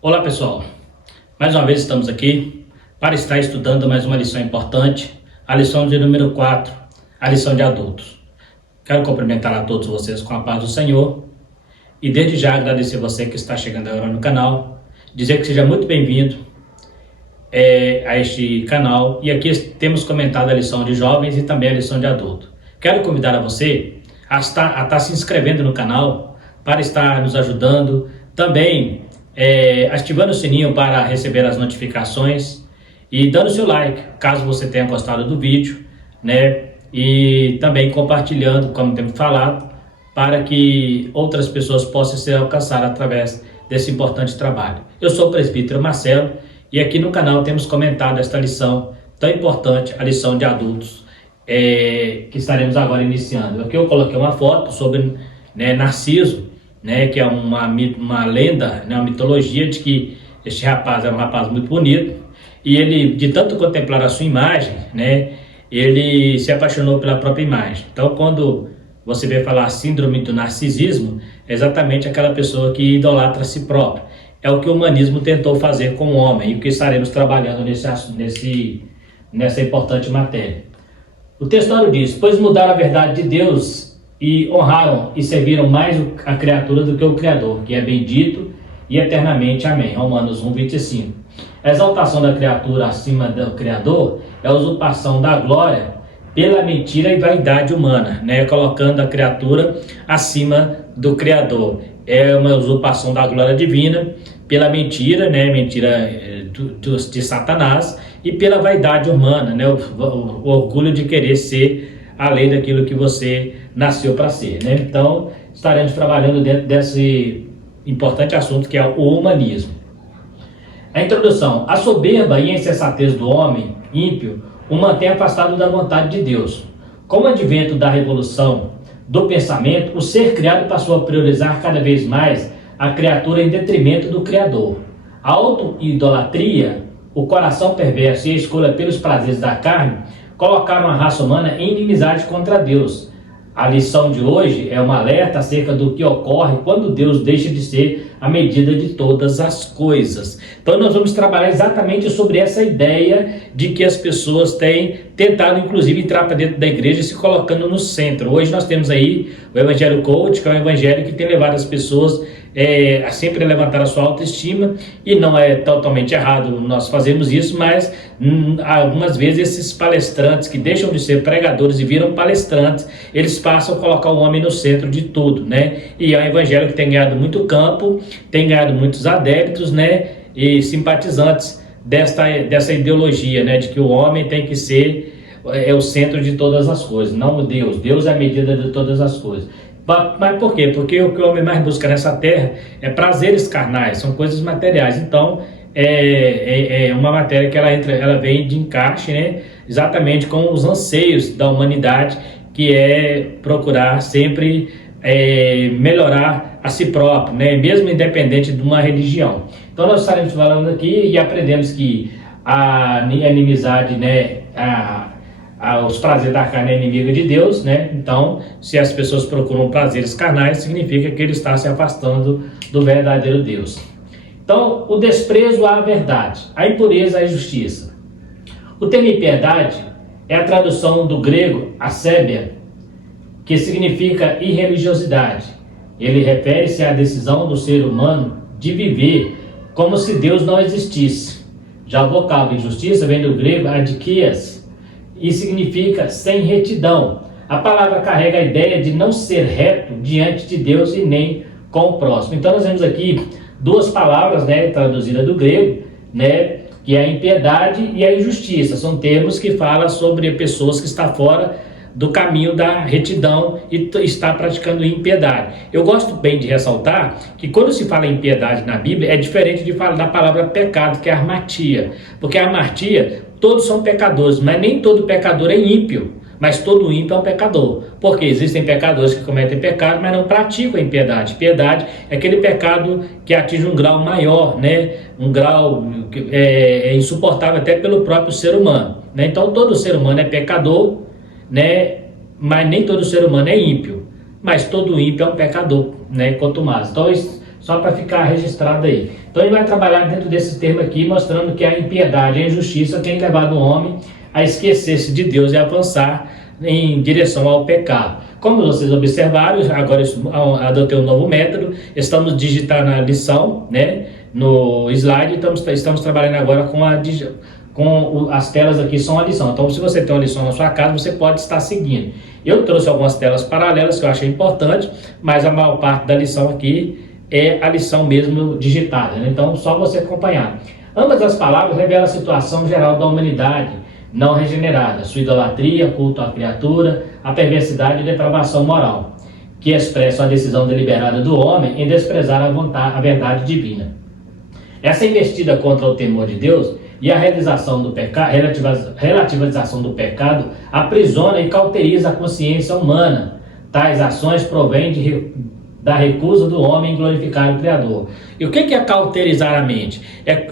Olá pessoal, mais uma vez estamos aqui para estar estudando mais uma lição importante, a lição de número 4, a lição de adultos. Quero cumprimentar a todos vocês com a paz do Senhor e desde já agradecer você que está chegando agora no canal, dizer que seja muito bem-vindo a este canal e aqui temos comentado a lição de jovens e também a lição de adulto. Quero convidar a você a estar se inscrevendo no canal para estar nos ajudando, também ativando o sininho para receber as notificações e dando seu like, caso você tenha gostado do vídeo, né? E também compartilhando, como temos falado, para que outras pessoas possam ser alcançadas através desse importante trabalho. Eu sou o presbítero Marcelo e aqui no canal temos comentado esta lição tão importante, a lição de adultos, que estaremos agora iniciando. Aqui eu coloquei uma foto sobre Narciso, que é uma lenda, uma mitologia de que este rapaz era um rapaz muito bonito e ele, de tanto contemplar a sua imagem, ele se apaixonou pela própria imagem. Então, quando você vê falar síndrome do narcisismo, é exatamente aquela pessoa que idolatra a si própria. É o que o humanismo tentou fazer com o homem e o que estaremos trabalhando nessa importante matéria. O texto diz: pois mudaram a verdade de Deus e honraram e serviram mais a criatura do que o Criador, que é bendito e eternamente. Amém. Romanos 1:25. A exaltação da criatura acima do Criador é a usurpação da glória pela mentira e vaidade humana, colocando a criatura acima do Criador. É uma usurpação da glória divina pela mentira, mentira de Satanás, e pela vaidade humana, o orgulho de querer ser além daquilo que você nasceu para ser, Então, estaremos trabalhando dentro desse importante assunto que é o humanismo. A introdução: a soberba e a insensatez do homem ímpio o mantém afastado da vontade de Deus. Com o advento da revolução do pensamento, o ser criado passou a priorizar cada vez mais a criatura em detrimento do Criador. A auto-idolatria, o coração perverso e a escolha pelos prazeres da carne colocaram a raça humana em inimizade contra Deus. A lição de hoje é um alerta acerca do que ocorre quando Deus deixa de ser a medida de todas as coisas. Então nós vamos trabalhar exatamente sobre essa ideia de que as pessoas têm tentado inclusive entrar para dentro da igreja se colocando no centro. Hoje nós temos aí o Evangelho Coach, que é um evangelho que tem levado as pessoas a sempre levantar a sua autoestima, e não é totalmente errado nós fazermos isso, mas algumas vezes esses palestrantes que deixam de ser pregadores e viram palestrantes, eles passam a colocar o homem no centro de tudo, E é um evangelho que tem ganhado muito campo, tem ganhado muitos adeptos, e simpatizantes dessa ideologia, de que o homem tem que ser o centro de todas as coisas, não o Deus. Deus é a medida de todas as coisas. Mas por quê? Porque o que o homem mais busca nessa terra é prazeres carnais, são coisas materiais. Então, é uma matéria que ela vem de encaixe, exatamente com os anseios da humanidade, que é procurar sempre melhorar a si próprio, mesmo independente de uma religião. Então, nós estaremos falando aqui e aprendemos que a inimizade, os prazeres da carne é inimiga de Deus, Então, se as pessoas procuram prazeres carnais, significa que ele está se afastando do verdadeiro Deus. Então, o desprezo à verdade, a impureza à justiça. O termo impiedade é a tradução do grego asébia, que significa irreligiosidade. Ele refere-se à decisão do ser humano de viver como se Deus não existisse. Já o vocábulo injustiça vem do grego adikias, e significa sem retidão. A palavra carrega a ideia de não ser reto diante de Deus e nem com o próximo. Então nós vemos aqui duas palavras, traduzidas do grego, que é a impiedade e a injustiça. São termos que falam sobre pessoas que estão fora do caminho da retidão e está praticando impiedade. Eu gosto bem de ressaltar que quando se fala em impiedade na Bíblia, é diferente de falar da palavra pecado, que é armatia. Porque a armatia, todos são pecadores, mas nem todo pecador é ímpio. Mas todo ímpio é um pecador. Porque existem pecadores que cometem pecado, mas não praticam a impiedade. Piedade é aquele pecado que atinge um grau maior, Um grau que é insuportável até pelo próprio ser humano, Então todo ser humano é pecador, mas nem todo ser humano é ímpio. Mas todo ímpio é um pecador, quanto mais. Então só para ficar registrado aí. Então ele vai trabalhar dentro desse termo aqui, mostrando que a impiedade e a injustiça tem levado o homem a esquecer-se de Deus e avançar em direção ao pecado. Como vocês observaram, agora adotei um novo método, estamos digitando a lição, né, no slide, estamos trabalhando agora com as telas aqui, são a lição. Então, se você tem uma lição na sua casa, você pode estar seguindo. Eu trouxe algumas telas paralelas que eu achei importante, mas a maior parte da lição aqui é a lição mesmo digitada, né? Então, só você acompanhar. Ambas as palavras revelam a situação geral da humanidade não regenerada, sua idolatria, culto à criatura, a perversidade e depravação moral, que expressam a decisão deliberada do homem em desprezar a verdade divina. Essa investida contra o temor de Deus e a realização do pecado, relativização do pecado aprisiona e cauteriza a consciência humana. Tais ações provêm da recusa do homem em glorificar o Criador. E o que é cauterizar a mente?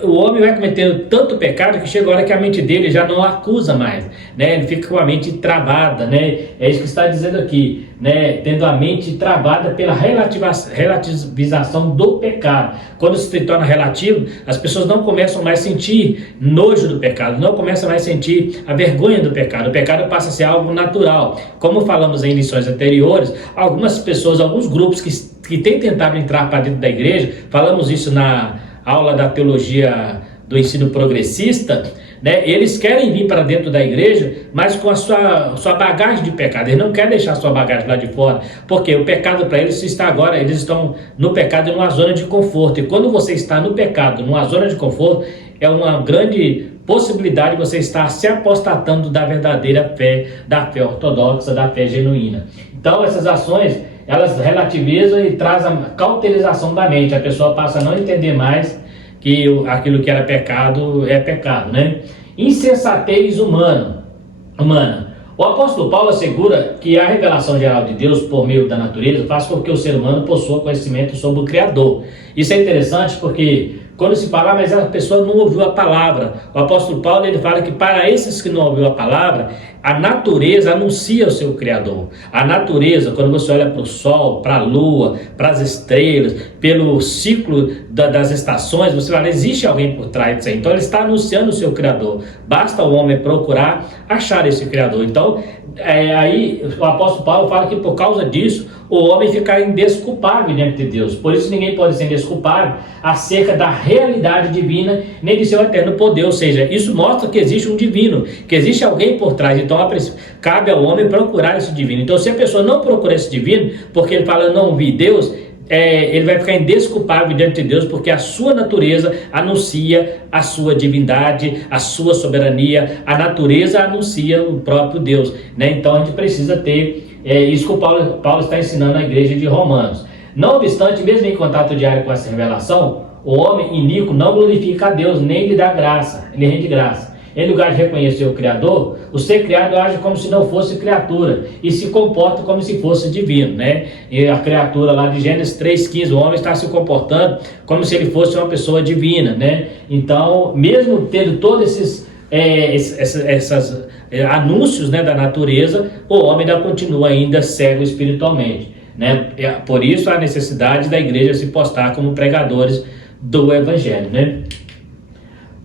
O homem vai cometendo tanto pecado que chega a hora que a mente dele já não acusa mais, né? Ele fica com a mente travada, né? É isso que está dizendo aqui, né? Tendo a mente travada pela relativização do pecado. Quando se torna relativo, as pessoas não começam mais a sentir nojo do pecado, não começam mais a sentir a vergonha do pecado. O pecado passa a ser algo natural. Como falamos em lições anteriores, algumas pessoas, alguns grupos que têm tentado entrar para dentro da igreja, falamos isso na aula da teologia do ensino progressista, né? Eles querem vir para dentro da igreja, mas com a sua bagagem de pecado. Eles não querem deixar a sua bagagem lá de fora, porque o pecado para eles está agora, eles estão no pecado numa zona de conforto. E quando você está no pecado, numa zona de conforto, é uma grande possibilidade de você estar se apostatando da verdadeira fé, da fé ortodoxa, da fé genuína. Então essas ações, elas relativizam e trazem a cauterização da mente. A pessoa passa a não entender mais que aquilo que era pecado é pecado, né? Insensatez humana. O apóstolo Paulo assegura que a revelação geral de Deus por meio da natureza faz com que o ser humano possua conhecimento sobre o Criador. Isso é interessante porque quando se fala, mas a pessoa não ouviu a palavra. O apóstolo Paulo, ele fala que para esses que não ouviram a palavra, a natureza anuncia o seu Criador. A natureza, quando você olha para o sol, para a lua, para as estrelas, pelo ciclo das estações, você fala, existe alguém por trás disso aí. Então ele está anunciando o seu Criador. Basta o homem procurar achar esse Criador. Então, aí o apóstolo Paulo fala que por causa disso, o homem fica indesculpável diante de Deus. Por isso ninguém pode ser indesculpável acerca da realidade divina, nem de seu eterno poder. Ou seja, isso mostra que existe um divino, que existe alguém por trás. Então cabe ao homem procurar esse divino. Então se a pessoa não procura esse divino, porque ele fala, eu não vi Deus, ele vai ficar indesculpável diante de Deus, porque a sua natureza anuncia a sua divindade, a sua soberania. A natureza anuncia o próprio Deus, né? Então a gente precisa ter isso que o Paulo está ensinando na igreja de Romanos. Não obstante, mesmo em contato diário com essa revelação, o homem iníquo não glorifica a Deus, nem lhe dá graça, lhe rende graça. Em lugar de reconhecer o Criador, o ser criado age como se não fosse criatura e se comporta como se fosse divino, né? E a criatura lá de Gênesis 3,15, o homem está se comportando como se ele fosse uma pessoa divina, né? Então, mesmo tendo todos esses anúncios, né, da natureza, o homem ainda continua ainda cego espiritualmente, né? Por isso a necessidade da igreja se postar como pregadores do evangelho, né?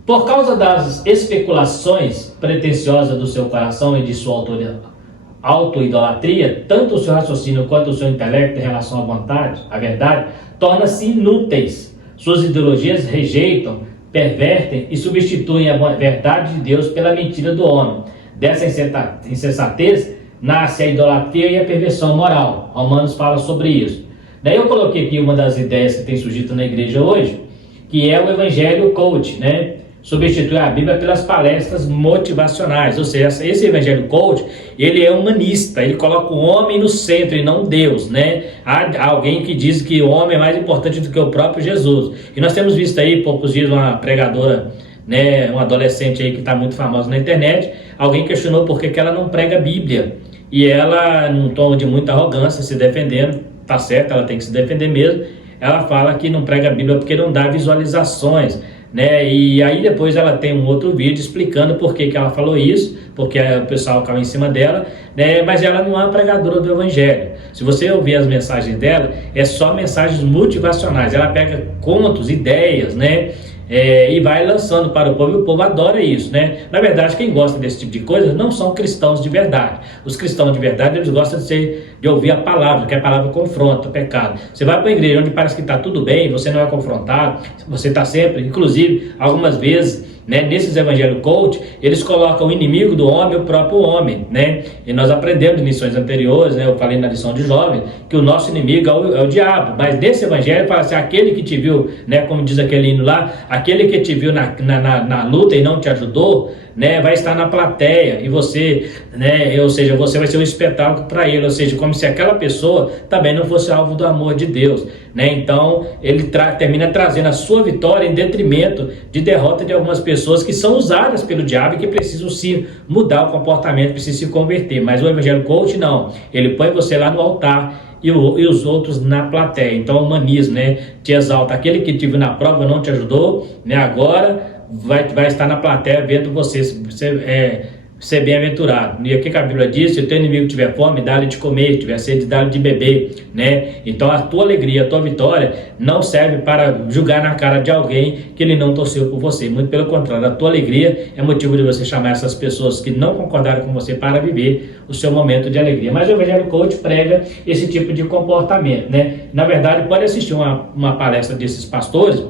Por causa das especulações pretensiosas do seu coração e de sua auto-idolatria, tanto o seu raciocínio quanto o seu intelecto em relação à vontade, à verdade, torna-se inúteis. Suas ideologias rejeitam, pervertem e substituem a verdade de Deus pela mentira do homem. Dessa insensatez nasce a idolatria e a perversão moral. Romanos fala sobre isso. Daí eu coloquei aqui uma das ideias que tem surgido na igreja hoje, que é o evangelho coach, né? Substitui a Bíblia pelas palestras motivacionais. Ou seja, esse evangelho coach, ele é humanista, ele coloca o homem no centro e não Deus, né? Há alguém que diz que o homem é mais importante do que o próprio Jesus. E nós temos visto aí, poucos dias, uma pregadora, né, uma adolescente aí que está muito famosa na internet, alguém questionou por que ela não prega a Bíblia. E ela, num tom de muita arrogância, se defendendo, tá certo, ela tem que se defender mesmo, ela fala que não prega a Bíblia porque não dá visualizações. né? E aí depois ela tem um outro vídeo explicando por que ela falou isso, porque o pessoal caiu em cima dela, né? Mas ela não é uma pregadora do evangelho. Se você ouvir as mensagens dela, é só mensagens motivacionais. Ela pega contos, ideias, né? E vai lançando para o povo, e o povo adora isso, né? Na verdade, quem gosta desse tipo de coisa não são cristãos de verdade. Os cristãos de verdade, eles gostam de ouvir a palavra, que a palavra confronta o pecado. Você vai para a igreja onde parece que está tudo bem, você não é confrontado, você está sempre, inclusive, algumas vezes, né, nesses evangelhos coach, eles colocam o inimigo do homem, o próprio homem, né? E nós aprendemos em lições anteriores, né? Eu falei na lição de jovem, que o nosso inimigo é o diabo, mas nesse evangelho fala assim, aquele que te viu, né, como diz aquele hino lá, aquele que te viu na luta e não te ajudou, né, vai estar na plateia, e você, né, ou seja, você vai ser um espetáculo para ele, ou seja, como se aquela pessoa também não fosse alvo do amor de Deus, né? Então ele termina trazendo a sua vitória em detrimento de derrota de algumas pessoas que são usadas pelo diabo e que precisam se mudar o comportamento, precisam se converter. Mas o evangelho coach não, ele põe você lá no altar e os outros na plateia. Então o humanismo, né, te exalta, aquele que te viu na prova não te ajudou, né, agora vai estar na plateia vendo você ser bem-aventurado. E o que a Bíblia diz? Se o teu inimigo tiver fome, dá-lhe de comer, tiver sede, dá-lhe de beber, né? Então a tua alegria, a tua vitória não serve para julgar na cara de alguém que ele não torceu por você. Muito pelo contrário, a tua alegria é motivo de você chamar essas pessoas que não concordaram com você para viver o seu momento de alegria. Mas o Evangelho Coach prega esse tipo de comportamento, né? Na verdade, pode assistir uma palestra desses pastores.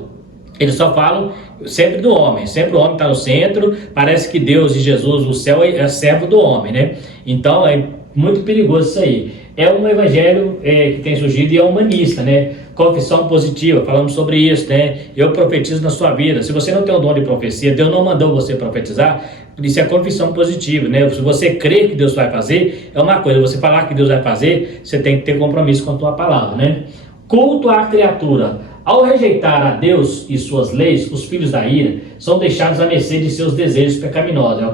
Eles só falam sempre do homem, sempre o homem está no centro, parece que Deus e Jesus, o céu é servo do homem, né? Então é muito perigoso isso aí. É um evangelho que tem surgido e é humanista, né? Confissão positiva, falamos sobre isso, né? Eu profetizo na sua vida. Se você não tem o dom de profecia, Deus não mandou você profetizar, isso é confissão positiva, né? Se você crê que Deus vai fazer, é uma coisa. Você falar que Deus vai fazer, você tem que ter compromisso com a tua palavra, né? Culto à criatura. Ao rejeitar a Deus e suas leis, os filhos da ira são deixados à mercê de seus desejos pecaminosos. É o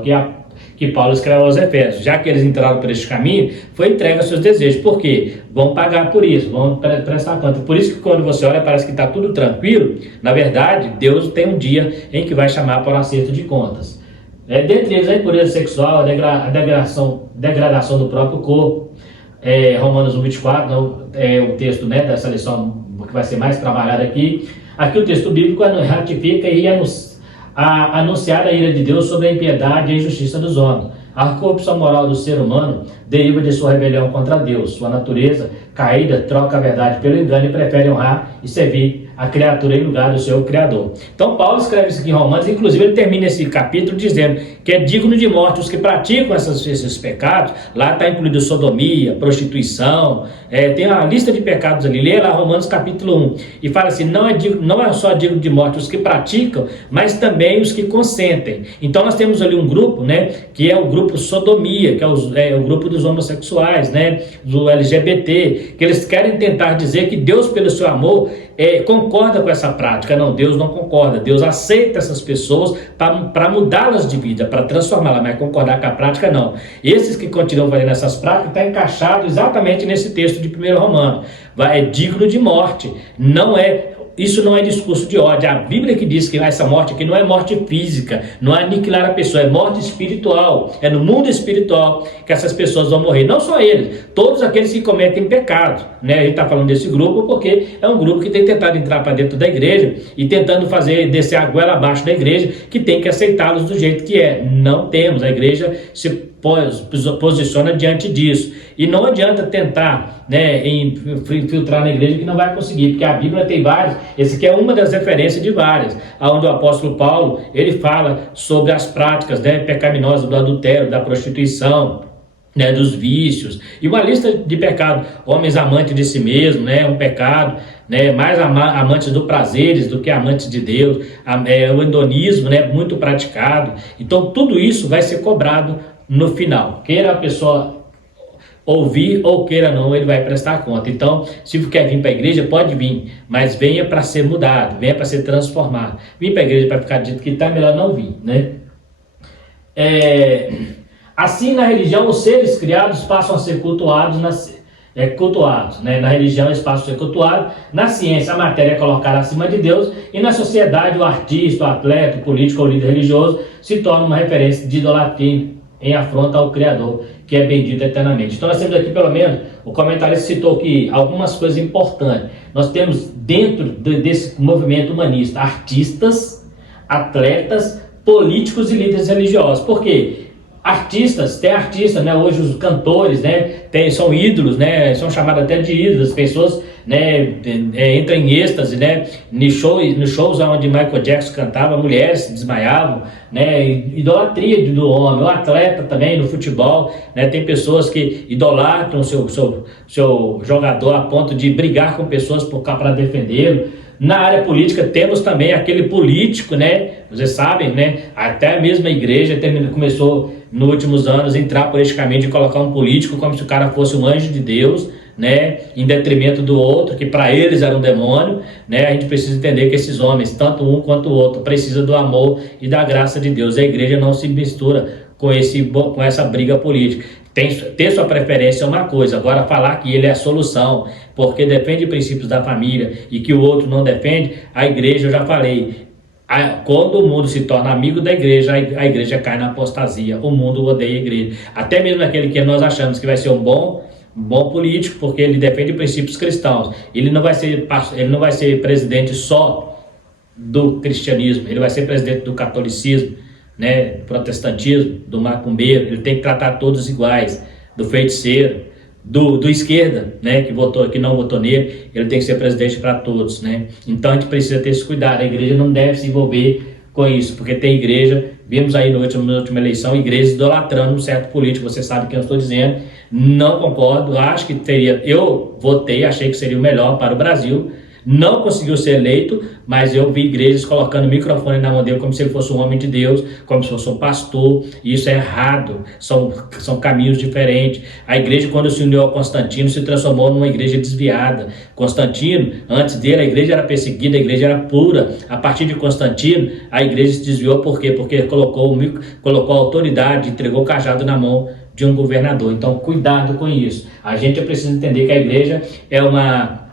que Paulo escreve aos Efésios. Já que eles entraram por este caminho, foi entregue aos seus desejos. Por quê? Vão pagar por isso, vão prestar conta. Por isso que quando você olha, parece que está tudo tranquilo. Na verdade, Deus tem um dia em que vai chamar para o acerto de contas. Dentre eles, a impureza sexual, a degradação do próprio corpo. Romanos 1:24, é o texto, né, dessa lição que vai ser mais trabalhado aqui. Aqui o texto bíblico ratifica e anunciar a ira de Deus sobre a impiedade e a injustiça dos homens. A corrupção moral do ser humano deriva de sua rebelião contra Deus. Sua natureza caída troca a verdade pelo engano e prefere honrar e servir a criatura em lugar do seu Criador. Então Paulo escreve isso aqui em Romanos, inclusive ele termina esse capítulo dizendo que é digno de morte os que praticam esses pecados. Lá está incluído sodomia, prostituição, tem uma lista de pecados ali. Lê lá Romanos capítulo 1 e fala assim, não é só digno de morte os que praticam, mas também os que consentem. Então nós temos ali um grupo, né, que é o grupo sodomia, que é o grupo dos homossexuais, né, do LGBT, que eles querem tentar dizer que Deus, pelo seu amor, concorda com essa prática. Não, Deus não concorda. Deus aceita essas pessoas para mudá-las de vida, para transformá-las, mas concordar com a prática não. Esses que continuam fazendo essas práticas está encaixado exatamente nesse texto de 1 Romano. É digno de morte. Isso não é discurso de ódio. A Bíblia que diz que essa morte aqui não é morte física, não é aniquilar a pessoa, é morte espiritual. É no mundo espiritual que essas pessoas vão morrer. Não só eles, todos aqueles que cometem pecado, né? A gente está falando desse grupo porque é um grupo que tem tentado entrar para dentro da igreja e tentando descer a goela abaixo da igreja, que tem que aceitá-los do jeito que é. Não temos. A igreja se posiciona diante disso. E não adianta tentar, né, infiltrar na igreja, que não vai conseguir, porque a Bíblia tem várias. Esse aqui é uma das referências de várias, onde o apóstolo Paulo ele fala sobre as práticas, né, pecaminosas do adultério, da prostituição, né, dos vícios, e uma lista de pecados. Homens amantes de si mesmos, né, um pecado, né, mais amantes do prazeres do que amantes de Deus, o hedonismo, né, muito praticado. Então tudo isso vai ser cobrado no final. Queira a pessoa ouvir ou queira não, ele vai prestar conta. Então, se quer vir para a igreja, pode vir, mas venha para ser mudado, venha para ser transformado. Vir para a igreja para ficar dito que está, melhor não vir, né? Assim, na religião, os seres criados passam a ser cultuados cultuados, né? Na religião, o espaço é cultuado, na ciência, a matéria é colocada acima de Deus, e na sociedade, o artista, o atleta, o político ou o líder religioso se torna uma referência de idolatria em afronta ao Criador, que é bendito eternamente. Então nós temos aqui, pelo menos, o comentarista citou que algumas coisas importantes. Nós temos dentro desse movimento humanista artistas, atletas, políticos e líderes religiosos. Por quê? Tem artistas, né? Hoje os cantores, né? São ídolos, né? São chamados até de ídolos, pessoas, né? Entram em êxtase, né? Nos shows onde Michael Jackson cantava, mulheres se desmaiavam, né? Idolatria do homem. O atleta também no futebol, né? Tem pessoas que idolatram seu jogador a ponto de brigar com pessoas para defendê-lo. Na área política temos também aquele político, né? Vocês sabem, né? Até mesmo a igreja começou nos últimos anos a entrar politicamente e colocar um político como se o cara fosse um anjo de Deus, né? Em detrimento do outro, que para eles era um demônio, né? A gente precisa entender que esses homens, tanto um quanto o outro, precisam do amor e da graça de Deus. A igreja não se mistura com essa briga política. Ter sua preferência é uma coisa, agora falar que ele é a solução, porque defende princípios da família e que o outro não defende, a igreja, eu já falei, quando o mundo se torna amigo da igreja, a igreja cai na apostasia, o mundo odeia a igreja. Até mesmo aquele que nós achamos que vai ser um bom político, porque ele defende princípios cristãos, ele não vai ser presidente só do cristianismo, ele vai ser presidente do catolicismo, né, protestantismo, do macumbeiro, ele tem que tratar todos iguais, do feiticeiro, do esquerda, né, que não votou nele, ele tem que ser presidente para todos, né? Então a gente precisa ter esse cuidado, a igreja não deve se envolver com isso, porque tem igreja, vimos aí na última eleição, igrejas idolatrando um certo político, você sabe o que eu estou dizendo, não concordo, acho que eu votei, achei que seria o melhor para o Brasil, não conseguiu ser eleito, mas eu vi igrejas colocando microfone na mão dele como se ele fosse um homem de Deus, como se fosse um pastor, e isso é errado, são caminhos diferentes. A igreja, quando se uniu a Constantino, se transformou numa igreja desviada. Constantino, antes dele, a igreja era perseguida, a igreja era pura. A partir de Constantino, a igreja se desviou, por quê? Porque colocou a autoridade, entregou o cajado na mão de um governador. Então, cuidado com isso. A gente precisa entender que a igreja é uma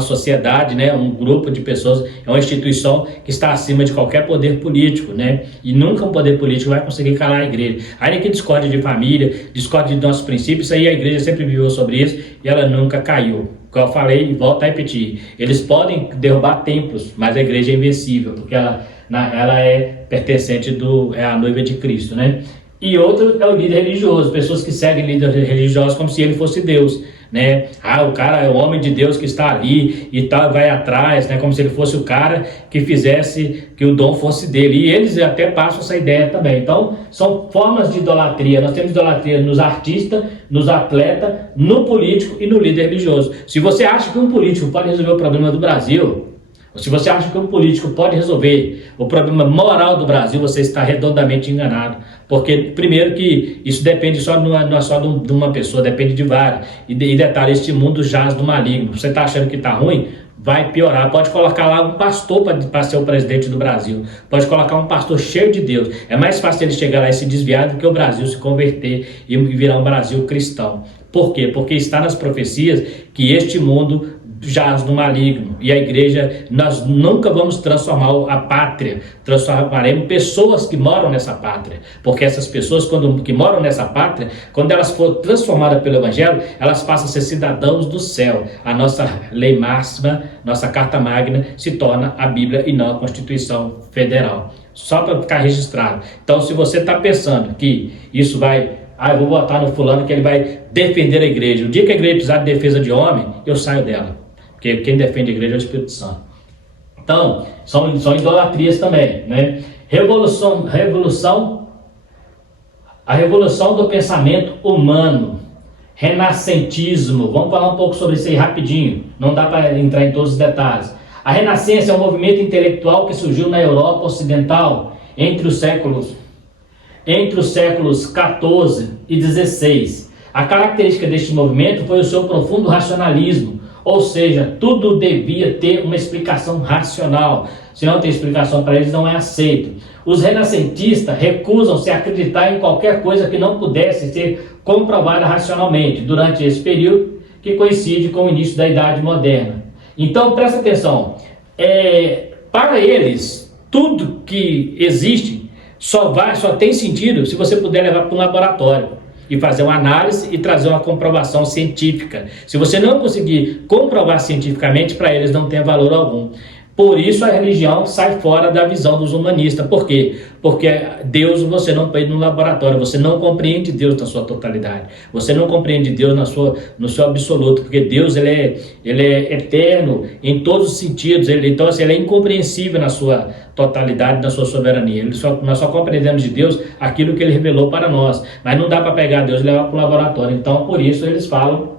sociedade, né? Um grupo de pessoas, é uma instituição que está acima de qualquer poder político, né? E nunca um poder político vai conseguir calar a igreja. Ainda que discorde de família, discorde de nossos princípios, isso aí a igreja sempre viveu sobre isso e ela nunca caiu. Como eu falei, volto a repetir, eles podem derrubar templos, mas a igreja é invencível, porque ela é pertencente é a noiva de Cristo, né? E outro é o líder religioso, pessoas que seguem líderes religiosos como se ele fosse Deus, né? O cara é o homem de Deus que está ali e tal, vai atrás, né? Como se ele fosse o cara que fizesse que o dom fosse dele. E eles até passam essa ideia também. Então, são formas de idolatria. Nós temos idolatria nos artistas, nos atletas, no político e no líder religioso. Se você acha que um político pode resolver o problema do Brasil, ou se você acha que um político pode resolver o problema moral do Brasil, você está redondamente enganado. Porque, primeiro, que isso depende não é só de uma pessoa, depende de várias. E detalhe, este mundo jaz do maligno. Você está achando que está ruim? Vai piorar. Pode colocar lá um pastor para ser o presidente do Brasil. Pode colocar um pastor cheio de Deus. É mais fácil ele chegar lá e se desviar do que o Brasil se converter e virar um Brasil cristão. Por quê? Porque está nas profecias que este mundo jaz no maligno, e a igreja, nós nunca vamos transformar a pátria, transformaremos pessoas que moram nessa pátria, porque essas pessoas que moram nessa pátria, quando elas forem transformadas pelo evangelho, elas passam a ser cidadãos do céu. A nossa lei máxima, nossa carta magna se torna a Bíblia e não a Constituição Federal, só para ficar registrado. Então, se você está pensando que isso eu vou votar no fulano que ele vai defender a igreja, o dia que a igreja precisar de defesa de homem, eu saio dela. Porque quem defende a igreja é o Espírito Santo. Então, são idolatrias também, né? A revolução do pensamento humano, renascentismo, vamos falar um pouco sobre isso aí rapidinho, não dá para entrar em todos os detalhes. A Renascença é um movimento intelectual que surgiu na Europa Ocidental entre os séculos 14 e 16. A característica deste movimento foi o seu profundo racionalismo, ou seja, tudo devia ter uma explicação racional. se não tem explicação para eles, não é aceito. Os renascentistas recusam-se a acreditar em qualquer coisa que não pudesse ser comprovada racionalmente durante esse período que coincide com o início da Idade Moderna. Então, presta atenção, para eles, tudo que existe só tem sentido se você puder levar para um laboratório e fazer uma análise e trazer uma comprovação científica. Se você não conseguir comprovar cientificamente, para eles não tem valor algum. Por isso a religião sai fora da visão dos humanistas. Por quê? Porque Deus você não pede no laboratório, você não compreende Deus na sua totalidade, você não compreende Deus no seu absoluto, porque Deus ele é eterno em todos os sentidos, então assim, ele é incompreensível na sua totalidade, na sua soberania. Nós só compreendemos de Deus aquilo que ele revelou para nós, mas não dá para pegar Deus e levar para o laboratório. Então por isso eles falam,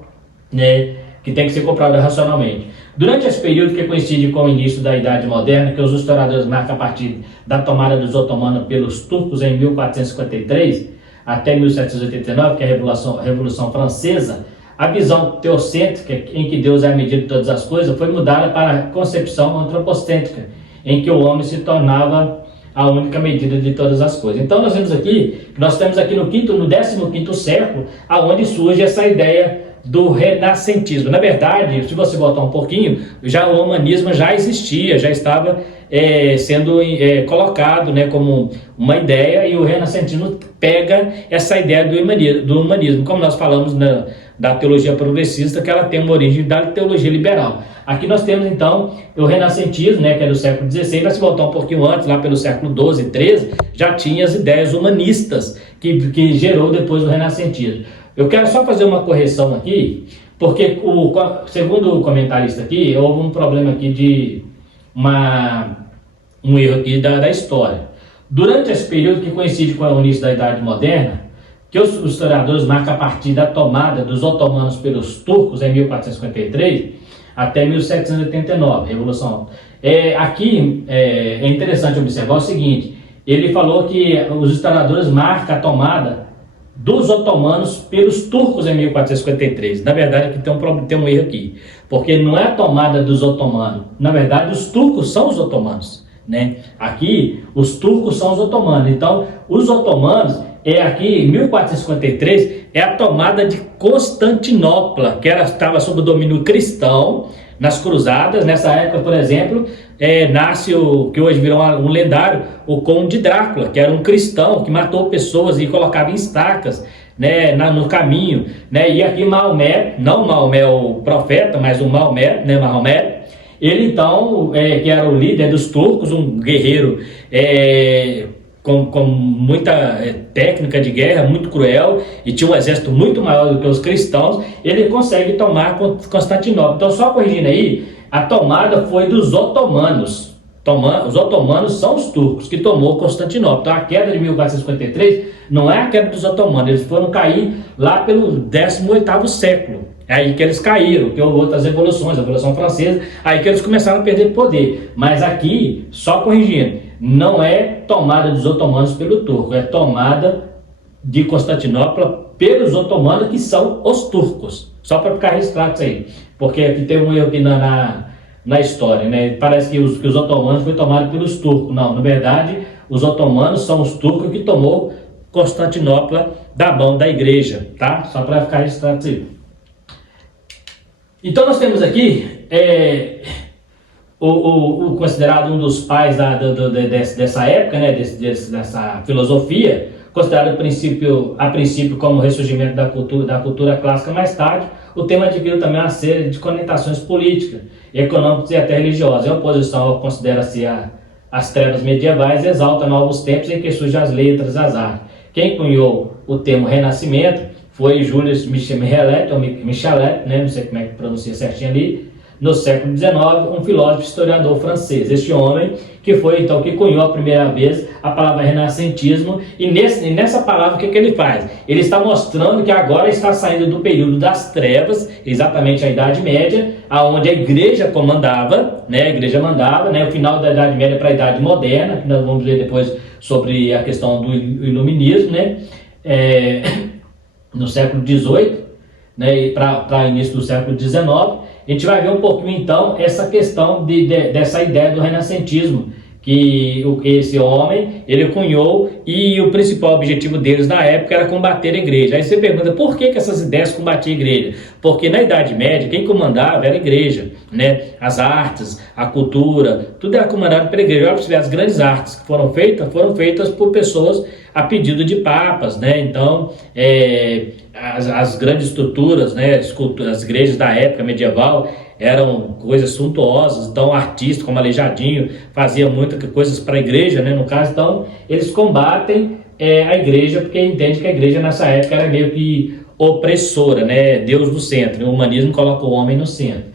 né, que tem que ser comprovado racionalmente. Durante esse período que coincide com o início da Idade Moderna, que os historiadores marcam a partir da tomada dos otomanos pelos turcos em 1453 até 1789, que é a Revolução Francesa, a visão teocêntrica, em que Deus é a medida de todas as coisas, foi mudada para a concepção antropocêntrica, em que o homem se tornava a única medida de todas as coisas. Então nós temos aqui no 15º século, aonde surge essa ideia do renascentismo. Na verdade, se você voltar um pouquinho, já o humanismo já existia, já estava sendo colocado, né, como uma ideia, e o renascentismo pega essa ideia do humanismo, como nós falamos da teologia progressista, que ela tem uma origem da teologia liberal. Aqui nós temos então o renascentismo, né, que é do século XVI, mas se voltar um pouquinho antes, lá pelo século XII e XIII, já tinha as ideias humanistas que gerou depois o renascentismo. Eu quero só fazer uma correção aqui, porque segundo o comentarista aqui, houve um problema aqui de um erro aqui da história. Durante esse período que coincide com o início da Idade Moderna, que os historiadores marcam a partir da tomada dos otomanos pelos turcos em 1453 até 1789, Revolução. Aqui é interessante observar o seguinte, ele falou que os historiadores marcam a tomada dos otomanos pelos turcos em 1453. Na verdade, aqui tem um erro aqui, porque não é a tomada dos otomanos. Na verdade, os turcos são os otomanos, né? Aqui, os turcos são os otomanos. Então, os otomanos, aqui em 1453, é a tomada de Constantinopla, que estava sob o domínio cristão nas cruzadas. Nessa época, por exemplo, nasce o que hoje virou um lendário, o Conde Drácula, que era um cristão que matou pessoas e colocava em estacas, né, no caminho, né? E aqui Maomé, não Maomé o profeta, mas o Maomé, né, Maomé, ele então, que era o líder dos turcos, um guerreiro com muita técnica de guerra, muito cruel, e tinha um exército muito maior do que os cristãos, ele consegue tomar Constantinopla. Então, só corrigindo aí, a tomada foi dos otomanos. Os otomanos são os turcos que tomou Constantinopla. Então, a queda de 1453 não é a queda dos otomanos, eles foram cair lá pelo 18º século. É aí que eles caíram, que houve outras revoluções, a Revolução Francesa, aí que eles começaram a perder poder. Mas aqui, só corrigindo, não é tomada dos otomanos pelo turco, é tomada de Constantinopla pelos otomanos, que são os turcos. Só para ficar registrado isso aí, porque aqui tem um erro aqui na história, né? Parece que os otomanos foi tomado pelos turcos. Não, na verdade, os otomanos são os turcos que tomou Constantinopla da mão da igreja, tá? Só para ficar registrado isso aí. Então nós temos aqui o considerado um dos pais dessa época, né, dessa filosofia, considerado a princípio como ressurgimento da cultura clássica. Mais tarde, o tema adquiriu também uma série de conotações políticas, econômicas e até religiosas. Em oposição, considera-se as trevas medievais, exalta novos tempos em que surgem as letras, as artes. Quem cunhou o termo renascimento foi Julius Michelet, né, não sei como é que pronuncia certinho ali, no século XIX, um filósofo historiador francês. Este homem que foi então que cunhou a primeira vez a palavra renascentismo, e nessa palavra o que ele faz? Ele está mostrando que agora está saindo do período das trevas, exatamente a Idade Média, aonde a igreja comandava, né, a igreja mandava, né, o final da Idade Média para a Idade Moderna, que nós vamos ver depois sobre a questão do iluminismo, né, no século XVIII, né, e para início do século XIX. a gente vai ver um pouquinho então essa questão dessa ideia do renascentismo, que esse homem, ele cunhou, e o principal objetivo deles na época era combater a igreja. Aí você pergunta, por que essas ideias combatiam a igreja? Porque na Idade Média, quem comandava era a igreja, né? As artes, a cultura, tudo era comandado pela igreja. Olha para você ver, as grandes artes que foram feitas por pessoas a pedido de papas, né? Então, as grandes estruturas, né? As igrejas da época medieval, eram coisas suntuosas, então artistas como Aleijadinho fazia muitas coisas para a igreja, né, no caso. Então eles combatem a igreja, porque entende que a igreja nessa época era meio que opressora, né, Deus no centro, o humanismo coloca o homem no centro.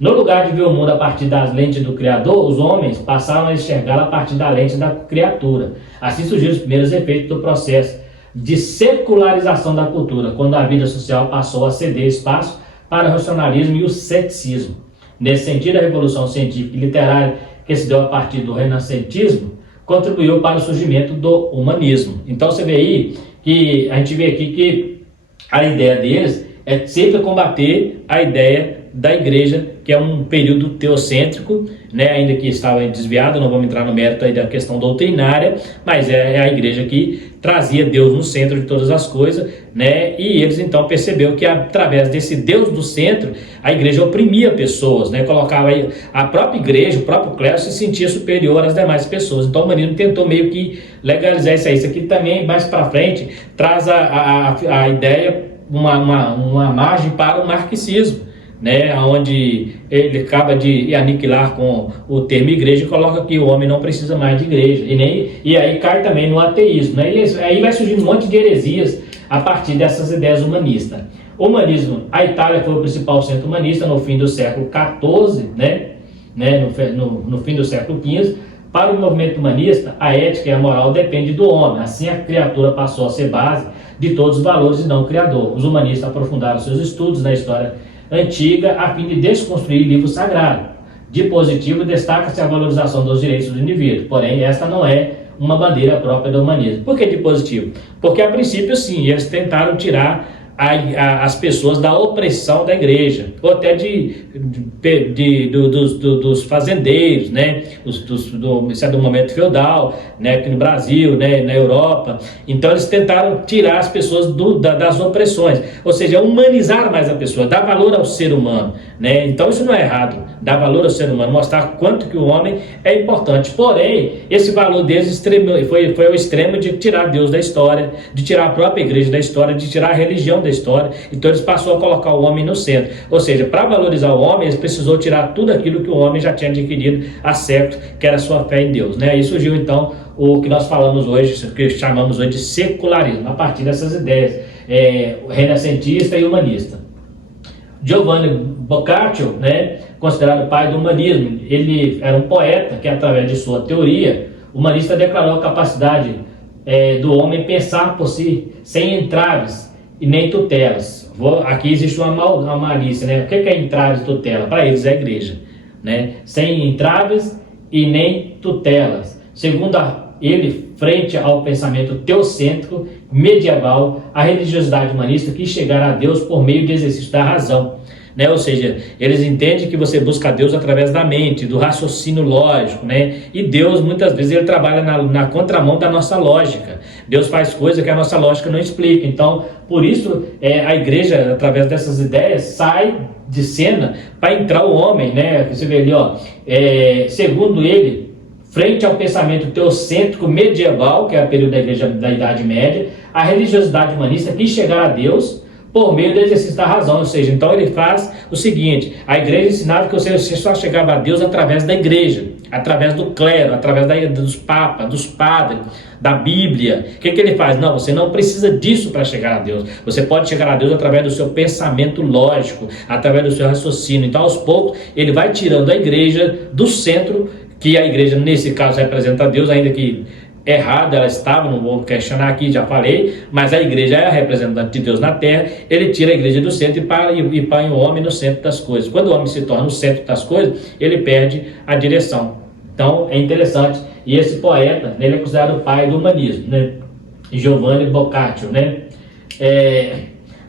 No lugar de ver o mundo a partir das lentes do Criador, os homens passaram a enxergá-lo a partir da lente da criatura. Assim surgiram os primeiros efeitos do processo de secularização da cultura, quando a vida social passou a ceder espaço para o racionalismo e o ceticismo. Nesse sentido, a revolução científica e literária que se deu a partir do renascentismo contribuiu para o surgimento do humanismo. Então você vê aí que a gente vê aqui que a ideia deles é sempre combater a ideia da igreja, que é um período teocêntrico, né, ainda que estava desviado. Não vamos entrar no mérito aí da questão doutrinária, mas é a igreja que trazia Deus no centro de todas as coisas, né, e eles então perceberam que através desse Deus do centro, a igreja oprimia pessoas, né, colocava aí a própria igreja, o próprio clero se sentia superior às demais pessoas. Então o humanismo tentou meio que legalizar isso aí. Isso aqui também, mais para frente, traz a ideia, uma margem para o marxismo, né, onde ele acaba de aniquilar com o termo igreja e coloca que o homem não precisa mais de igreja, e aí cai também no ateísmo, né? E aí vai surgir um monte de heresias a partir dessas ideias humanistas. O humanismo, a Itália foi o principal centro humanista no fim do século XIV, no fim do século XV. Para o movimento humanista, a ética e a moral dependem do homem. Assim, a criatura passou a ser base de todos os valores e não o criador. Os humanistas aprofundaram seus estudos na história antiga a fim de desconstruir o livro sagrado. De positivo, destaca-se a valorização dos direitos do indivíduo, porém esta não é uma bandeira própria do humanismo. Por que de positivo? Porque a princípio sim, eles tentaram tirar as pessoas da opressão da igreja, ou até dos fazendeiros, né? Isso é do momento feudal, né? Aqui no Brasil, né? Na Europa. Então eles tentaram tirar as pessoas das opressões, ou seja, humanizar mais a pessoa, dar valor ao ser humano, né? Então isso não é errado, dar valor ao ser humano, mostrar quanto que o homem é importante. Porém, esse valor deles foi ao extremo de tirar Deus da história, de tirar a própria igreja da história, de tirar a religião da história. Então eles passaram a colocar o homem no centro, ou seja, para valorizar o homem eles precisou tirar tudo aquilo que o homem já tinha adquirido há séculos, que era a sua fé em Deus, né? Aí surgiu então o que nós falamos hoje, que chamamos hoje de secularismo, a partir dessas ideias renascentista e humanista. Giovanni Boccaccio, né, considerado o pai do humanismo, ele era um poeta que, através de sua teoria humanista, declarou a capacidade do homem pensar por si, sem entraves e nem tutelas. Aqui existe uma malícia, né? O que é entraves e tutela? Para eles é a igreja, né? Sem entraves e nem tutelas. Segundo ele, frente ao pensamento teocêntrico medieval, a religiosidade humanista quis chegar a Deus por meio do exercício da razão, né? Ou seja, eles entendem que você busca Deus através da mente, do raciocínio lógico, né? E Deus muitas vezes ele trabalha na contramão da nossa lógica. Deus faz coisas que a nossa lógica não explica. Então, por isso a igreja, através dessas ideias, sai de cena para entrar o homem, né? Você vê ali, ó, segundo ele, frente ao pensamento teocêntrico medieval, que é o período da igreja da Idade Média, a religiosidade humanista quis chegar a Deus por meio do exercício da razão. Ou seja, então ele faz o seguinte: a igreja ensinava que você só chegava a Deus através da igreja, através do clero, através dos papas, dos padres, da Bíblia. O que ele faz? Não, você não precisa disso para chegar a Deus. Você pode chegar a Deus através do seu pensamento lógico, através do seu raciocínio. Então, aos poucos, ele vai tirando a igreja do centro, que a igreja, nesse caso, representa Deus, ainda que errada ela estava, não vou questionar aqui, já falei, mas a igreja é a representante de Deus na terra. Ele tira a igreja do centro e põe o homem no centro das coisas. Quando o homem se torna no centro das coisas, ele perde a direção. Então é interessante, e esse poeta, ele é considerado o pai do humanismo, né? Giovanni Boccaccio, né?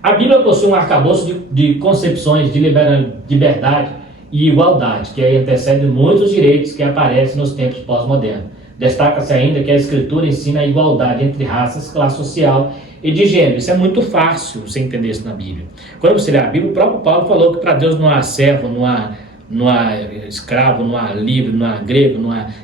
A Bíblia possui um arcabouço de concepções de liberdade e igualdade, que aí antecede muitos direitos que aparecem nos tempos pós-modernos. Destaca-se ainda que a Escritura ensina a igualdade entre raças, classe social e de gênero. Isso é muito fácil você entender isso na Bíblia. Quando você lê a Bíblia, o próprio Paulo falou que para Deus não há servo, não há escravo, não há livre, não há grego,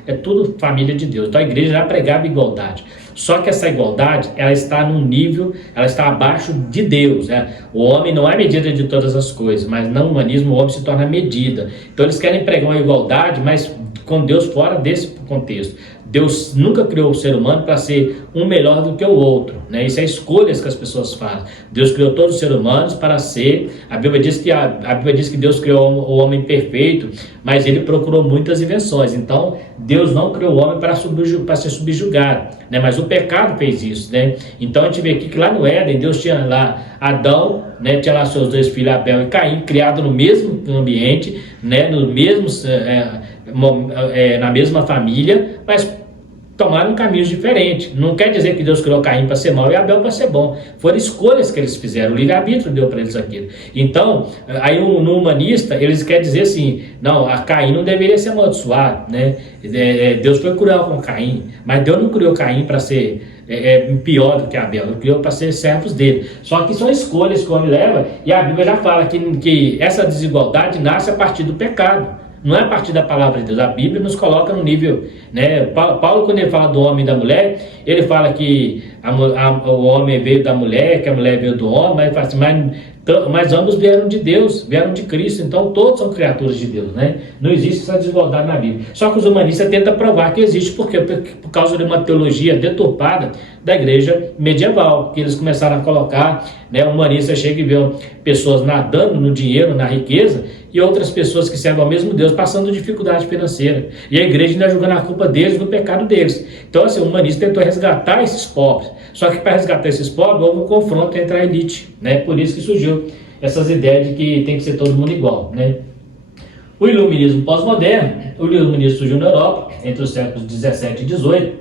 é tudo família de Deus. Então a igreja já pregava igualdade. Só que essa igualdade, ela está num nível, ela está abaixo de Deus, né? O homem não é medida de todas as coisas, mas no humanismo o homem se torna medida. Então eles querem pregar uma igualdade, mas com Deus fora desse contexto. Deus nunca criou o ser humano para ser um melhor do que o outro, né? Isso é escolhas que as pessoas fazem. Deus criou todos os seres humanos para ser. A Bíblia diz que Deus criou o homem perfeito, mas ele procurou muitas invenções. Então Deus não criou o homem para ser subjugado, né? Mas o pecado fez isso, né? Então a gente vê aqui que lá no Éden Deus tinha lá Adão, né? Tinha lá seus dois filhos Abel e Caim, criados no mesmo ambiente, né? Na mesma família, mas tomaram caminhos diferentes. Não quer dizer que Deus criou Caim para ser mau e Abel para ser bom. Foram escolhas que eles fizeram. O livre-arbítrio deu para eles aquilo. Então, aí no humanista, eles querem dizer assim, não, a Caim não deveria ser amaldiçoado, né? Deus foi cruel com Caim, mas Deus não criou Caim para ser pior do que Abel. Ele criou para ser servos dele. Só que são escolhas que o homem leva, e a Bíblia já fala que essa desigualdade nasce a partir do pecado. Não é a partir da palavra de Deus. A Bíblia nos coloca no nível, né? Paulo, quando ele fala do homem e da mulher, ele fala que o homem veio da mulher, que a mulher veio do homem, mas ele fala assim, mas ambos vieram de Deus, vieram de Cristo, então todos são criaturas de Deus, né? Não existe essa desigualdade na Bíblia. Só que os humanistas tentam provar que existe, por causa de uma teologia deturpada da igreja medieval, que eles começaram a colocar, né? O humanista chega e vê pessoas nadando no dinheiro, na riqueza, e outras pessoas que servem ao mesmo Deus passando dificuldade financeira. E a igreja ainda jogando a culpa deles no pecado deles. Então, assim, o humanista tentou resgatar esses pobres. Só que para resgatar esses pobres, houve um confronto entre a elite, né? Por isso que surgiu essas ideias de que tem que ser todo mundo igual, né? O iluminismo pós-moderno, o iluminismo surgiu na Europa entre os séculos 17 e 18.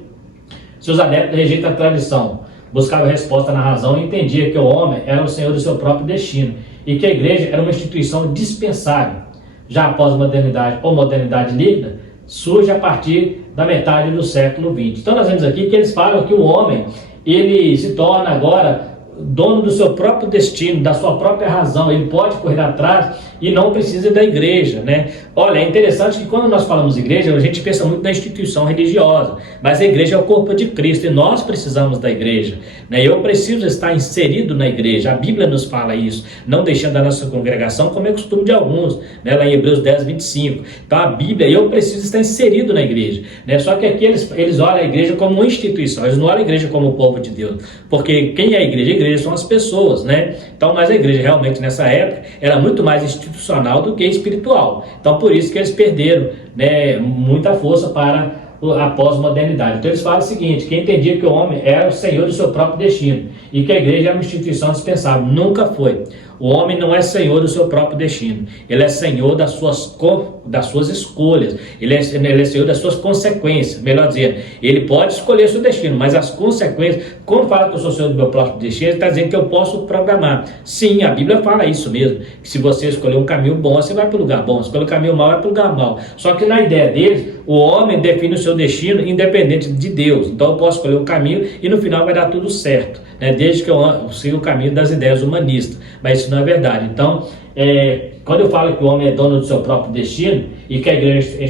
Seus adeptos rejeitam a tradição, buscavam resposta na razão e entendiam que o homem era o senhor do seu próprio destino e que a igreja era uma instituição dispensável. Já a pós-modernidade ou modernidade líquida surge a partir da metade do século XX. Então nós vemos aqui que eles falam que o homem ele se torna agora dono do seu próprio destino, da sua própria razão, ele pode correr atrás e não precisa da igreja, né? Olha, é interessante que quando nós falamos igreja, a gente pensa muito na instituição religiosa, mas a igreja é o corpo de Cristo e nós precisamos da igreja, né? Eu preciso estar inserido na igreja, a Bíblia nos fala isso, não deixando a nossa congregação, como é costume de alguns, né? Lá em Hebreus 10, 25. Então a Bíblia, eu preciso estar inserido na igreja, né? Só que aqui eles olham a igreja como uma instituição, eles não olham a igreja como o povo de Deus, porque quem é a igreja? A igreja são as pessoas, né? Então, mas a igreja realmente nessa época era muito mais institucional do que espiritual. Então, por isso que eles perderam, né, muita força para a pós-modernidade. Então, eles falam o seguinte, que entendia que o homem era o senhor do seu próprio destino e que a igreja é uma instituição dispensável. Nunca foi. O homem não é senhor do seu próprio destino. Ele é senhor das suas escolhas. Ele é senhor das suas consequências. Melhor dizendo, ele pode escolher seu destino, mas as consequências, quando fala que eu sou senhor do meu próprio destino, ele está dizendo que eu posso programar. Sim, a Bíblia fala isso mesmo. Que se você escolher um caminho bom, você vai para o lugar bom. Se escolher um caminho mau, vai para o lugar mau. Só que na ideia deles, o homem define o seu destino independente de Deus. Então eu posso escolher um caminho e no final vai dar tudo certo, né? Desde que eu siga o caminho das ideias humanistas. Mas isso não é verdade. Então, quando eu falo que o homem é dono do seu próprio destino e que a igreja é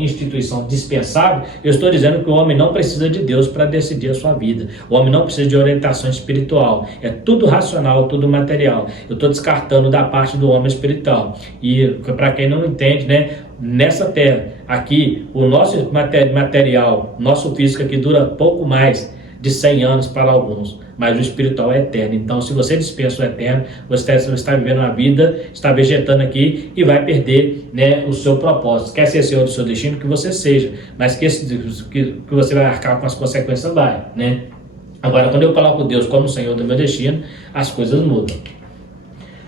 instituição dispensável, eu estou dizendo que o homem não precisa de Deus para decidir a sua vida. O homem não precisa de orientação espiritual. É tudo racional, tudo material. Eu estou descartando da parte do homem espiritual. E para quem não entende, né? Nessa terra, aqui, o nosso material, nosso físico aqui dura pouco mais de 100 anos para alguns, mas o espiritual é eterno. Então, se você dispensa o eterno, você está vivendo uma vida, está vegetando aqui e vai perder, né, o seu propósito. Quer ser senhor do seu destino, que você seja, mas que você vai arcar com as consequências, vai, né? Agora, quando eu coloco Deus como senhor do meu destino, as coisas mudam.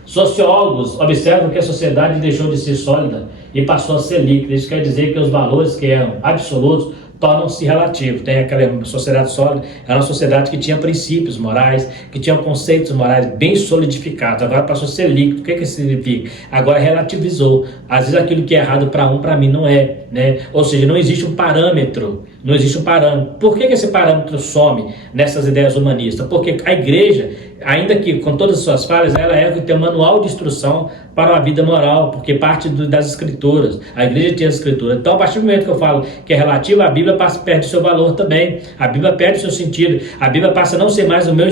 Sociólogos observam que a sociedade deixou de ser sólida e passou a ser líquida. Isso quer dizer que os valores que eram absolutos tornam-se relativos. Tem aquela sociedade sólida, era uma sociedade que tinha princípios morais, que tinha conceitos morais bem solidificados. Agora passou a ser líquido. O que isso significa? Agora relativizou. Às vezes aquilo que é errado para um, para mim não é, né? Ou seja, não existe um parâmetro. Não existe um parâmetro. Por que esse parâmetro some nessas ideias humanistas? Porque a igreja, ainda que com todas as suas falhas, ela é que tem um manual de instrução para uma vida moral, porque parte das escrituras. A igreja tinha as escrituras. Então, a partir do momento que eu falo que é relativo, a Bíblia perde o seu valor também. A Bíblia perde o seu sentido. A Bíblia passa a não ser mais o meu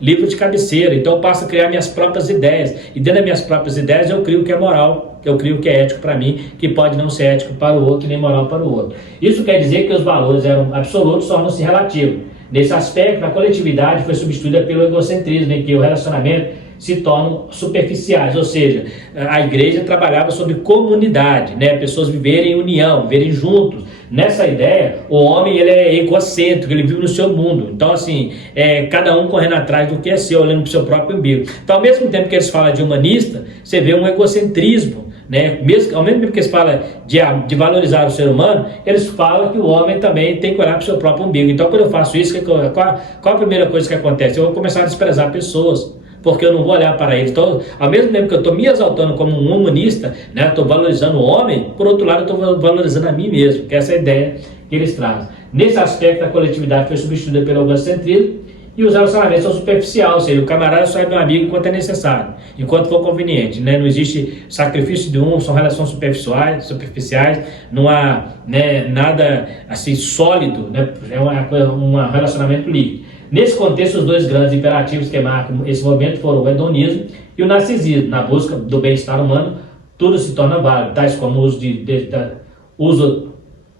livro de cabeceira. Então, eu passo a criar minhas próprias ideias. E dentro das minhas próprias ideias, eu crio o que é moral, que eu crio o que é ético para mim, que pode não ser ético para o outro, nem moral para o outro. Isso quer dizer que os valores eram absolutos, tornam-se relativos. Nesse aspecto, a coletividade foi substituída pelo egocentrismo, em que o relacionamento se tornam superficiais, ou seja, a igreja trabalhava sobre comunidade, né? Pessoas viverem em união, viverem juntos. Nessa ideia, o homem ele é egocêntrico, ele vive no seu mundo. Então, assim, cada um correndo atrás do que é seu, olhando para o seu próprio umbigo. Então, ao mesmo tempo que eles falam de humanista, você vê um egocentrismo, né? Ao mesmo tempo que eles falam de valorizar o ser humano, eles falam que o homem também tem que olhar para o seu próprio umbigo. Então, quando eu faço isso, qual a primeira coisa que acontece? Eu vou começar a desprezar pessoas, porque eu não vou olhar para eles. Então, ao mesmo tempo que eu estou me exaltando como um humanista, né, estou valorizando o homem, por outro lado, eu estou valorizando a mim mesmo, que é essa ideia que eles trazem. Nesse aspecto, a coletividade foi substituída pelo egocentrismo, e os relacionamentos são superficiais, ou seja, o camarada só é meu amigo enquanto é necessário, enquanto for conveniente, né? Não existe sacrifício de um, são relações superficiais, não há, né, nada assim sólido, né? É um relacionamento líquido. Nesse contexto, os dois grandes imperativos que marcam esse movimento foram o hedonismo e o narcisismo. Na busca do bem-estar humano, tudo se torna válido, tais como o uso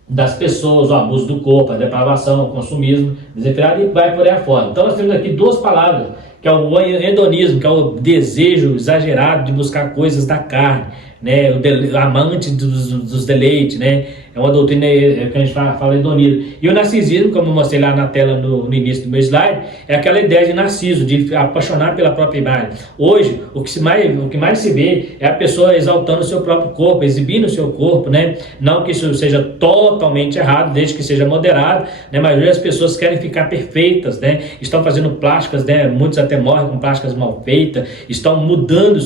das pessoas, o abuso do corpo, a depravação, o consumismo desenfreado, e vai por aí afora. Então nós temos aqui duas palavras, que é o hedonismo, que é o desejo exagerado de buscar coisas da carne, né? O amante dos deleites, né? É uma doutrina que a gente fala hedonismo. E o narcisismo, como eu mostrei lá na tela no início do meu slide, é aquela ideia de narciso, de apaixonar pela própria imagem. Hoje, o que mais se vê é a pessoa exaltando o seu próprio corpo, exibindo o seu corpo, né? Não que isso seja totalmente errado, desde que seja moderado, né? Mas hoje as pessoas querem ficar perfeitas, né? Estão fazendo plásticas, né? Muitos até morrem com plásticas mal feitas, estão mudando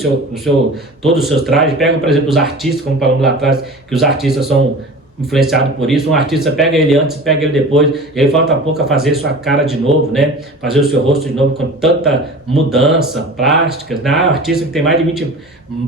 todos os seus trajes. Pegam, por exemplo, os artistas, como falamos lá atrás, que os artistas são influenciado por isso. Um artista pega ele antes, pega ele depois, ele falta pouco a fazer sua cara de novo, né? Fazer o seu rosto de novo com tanta mudança, plásticas, né? Um artista que tem mais de 20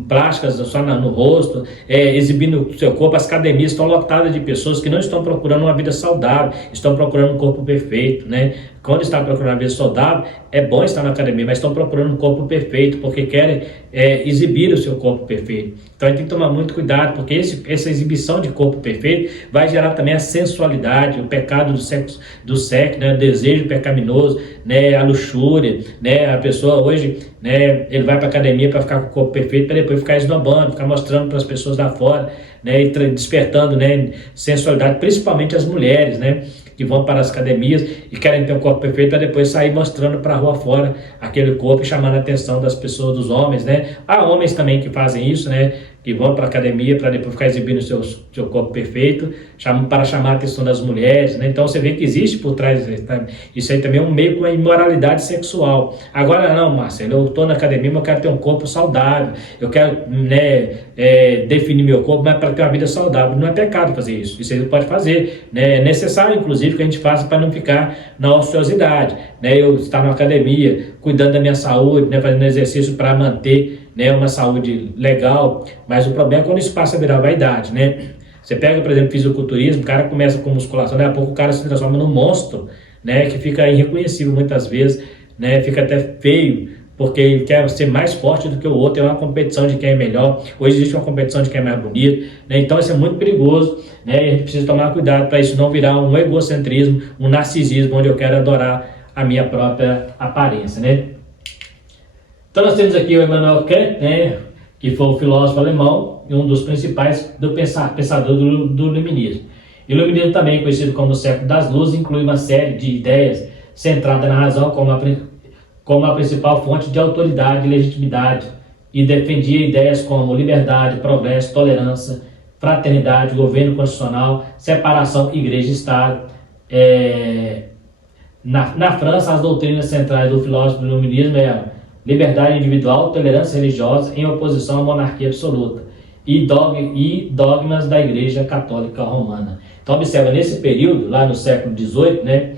plásticas só no rosto, exibindo o seu corpo. As academias estão lotadas de pessoas que não estão procurando uma vida saudável, estão procurando um corpo perfeito, né? Quando está procurando uma vida saudável, é bom estar na academia, mas estão procurando um corpo perfeito, porque querem exibir o seu corpo perfeito. Então a gente tem que tomar muito cuidado, porque essa exibição de corpo perfeito vai gerar também a sensualidade, o pecado do sexo, né? O desejo pecaminoso, né? A luxúria, né? A pessoa hoje, né? Ele vai para a academia para ficar com o corpo perfeito, para depois ficar esnobando, ficar mostrando para as pessoas lá fora, né? E despertando, né? Sensualidade, principalmente as mulheres, né? Que vão para as academias e querem ter um corpo perfeito para depois sair mostrando para a rua fora aquele corpo e chamando a atenção das pessoas, dos homens, né? Há homens também que fazem isso, né? Que vão para a academia para depois ficar exibindo o seu corpo perfeito, para chamar a atenção das mulheres, né? Então você vê que existe por trás, isso aí também é um meio com a imoralidade sexual. Agora não, Marcelo, eu estou na academia, mas eu quero ter um corpo saudável, eu quero, né, definir meu corpo, mas para ter uma vida saudável. Não é pecado fazer isso, isso aí pode fazer, né? É necessário, inclusive, que a gente faça para não ficar na ociosidade, né? Eu estar na academia, cuidando da minha saúde, né? Fazendo exercício para manter, né, uma saúde legal, mas o problema é quando isso passa a virar vaidade, né? Você pega, por exemplo, fisiculturismo, o cara começa com musculação, daqui a pouco o cara se transforma num monstro, né, que fica irreconhecível muitas vezes, né, fica até feio, porque ele quer ser mais forte do que o outro, é uma competição de quem é melhor. Hoje existe uma competição de quem é mais bonito, né? Então isso é muito perigoso, né? E a gente precisa tomar cuidado para isso não virar um egocentrismo, um narcisismo, onde eu quero adorar a minha própria aparência, né? Então nós temos aqui o Immanuel Kant, né, que foi um filósofo alemão e um dos principais pensador do Iluminismo. O Iluminismo, também conhecido como o século das luzes, inclui uma série de ideias centradas na razão como a principal fonte de autoridade e legitimidade, e defendia ideias como liberdade, progresso, tolerância fraternidade, governo constitucional, separação igreja-estado. Na França, as doutrinas centrais do filósofo do iluminismo eram liberdade individual, tolerância religiosa em oposição à monarquia absoluta e dogmas da Igreja Católica Romana. Então, observa, nesse período, lá no século XVIII, né,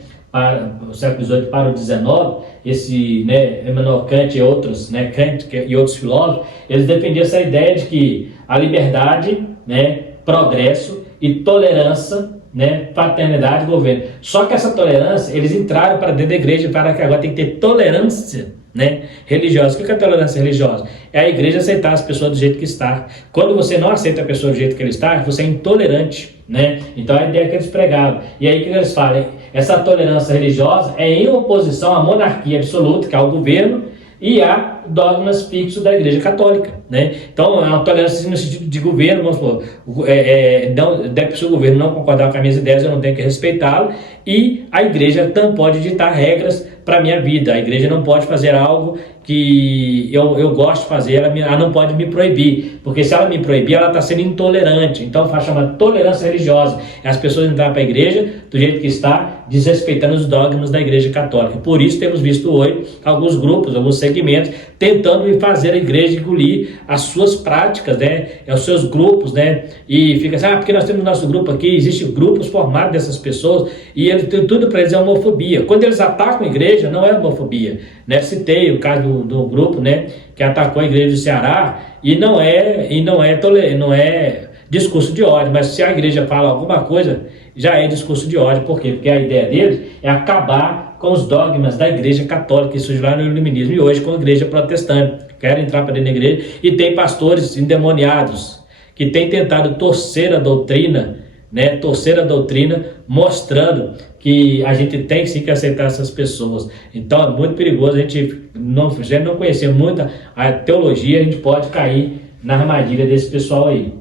o século XVIII para o XIX, esse, né, Emmanuel Kant e outros, né, Kant e outros filósofos, eles defendiam essa ideia de que a liberdade, né, progresso e tolerância, né, fraternidade, governo. Só que essa tolerância, eles entraram para dentro da igreja para que agora tem que ter tolerância, né, religiosa. O que é tolerância religiosa? É a igreja aceitar as pessoas do jeito que está. Quando você não aceita a pessoa do jeito que ele está, você é intolerante, né? Então a ideia que eles pregavam. E aí o que eles falam? Essa tolerância religiosa é em oposição à monarquia absoluta, que é o governo, e a dogmas fixos da Igreja Católica, né? Então, é uma tolerância no sentido de governo, vamos supor, se o governo não concordar com as minhas ideias, eu não tenho que respeitá-lo, e a igreja não pode ditar regras para a minha vida. A igreja não pode fazer algo que eu gosto de fazer, ela não pode me proibir, porque se ela me proibir, ela está sendo intolerante. Então faz chamar tolerância religiosa, é as pessoas entrarem para a igreja do jeito que está, desrespeitando os dogmas da Igreja Católica. Por isso temos visto hoje alguns grupos, alguns segmentos, tentando fazer a igreja engolir as suas práticas, né, os seus grupos, né, e fica assim, porque nós temos nosso grupo aqui, existem grupos formados dessas pessoas, e tudo para eles é homofobia. Quando eles atacam a igreja, não é homofobia, né? Citei o caso do grupo, né, que atacou a igreja do Ceará, e não é discurso de ódio, mas se a igreja fala alguma coisa, já é discurso de ódio. Por quê? Porque a ideia deles é acabar com os dogmas da Igreja Católica, que surgiu lá no iluminismo, e hoje com a igreja protestante. Querem entrar para dentro da igreja, e tem pastores endemoniados que têm tentado torcer a doutrina, né, mostrando que a gente tem sim que aceitar essas pessoas. Então é muito perigoso, a gente não conhecer muito a teologia, a gente pode cair na armadilha desse pessoal aí.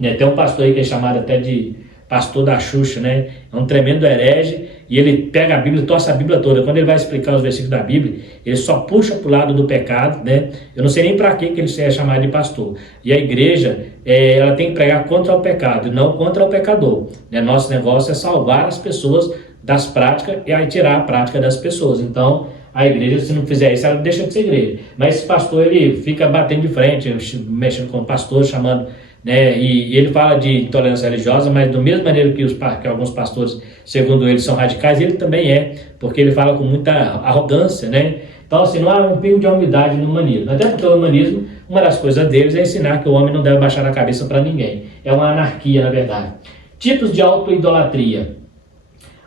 Tem um pastor aí que é chamado até de pastor da Xuxa, né? É um tremendo herege, e ele pega a Bíblia, torce a Bíblia toda. Quando ele vai explicar os versículos da Bíblia, ele só puxa para o lado do pecado, né? Eu não sei nem para que ele é chamado de pastor. E a igreja, ela tem que pregar contra o pecado, e não contra o pecador, né? Nosso negócio é salvar as pessoas das práticas e aí tirar a prática das pessoas. Então, a igreja, se não fizer isso, ela deixa de ser igreja. Mas esse pastor, ele fica batendo de frente, mexendo com o pastor, chamando, né, e ele fala de intolerância religiosa, mas da mesma maneira que alguns pastores, segundo ele, são radicais, ele também é, porque ele fala com muita arrogância, né? Então, assim, não há um pingo de humildade no humanismo. Até porque o humanismo, uma das coisas deles é ensinar que o homem não deve baixar a cabeça para ninguém. É uma anarquia, na verdade. Tipos de auto-idolatria.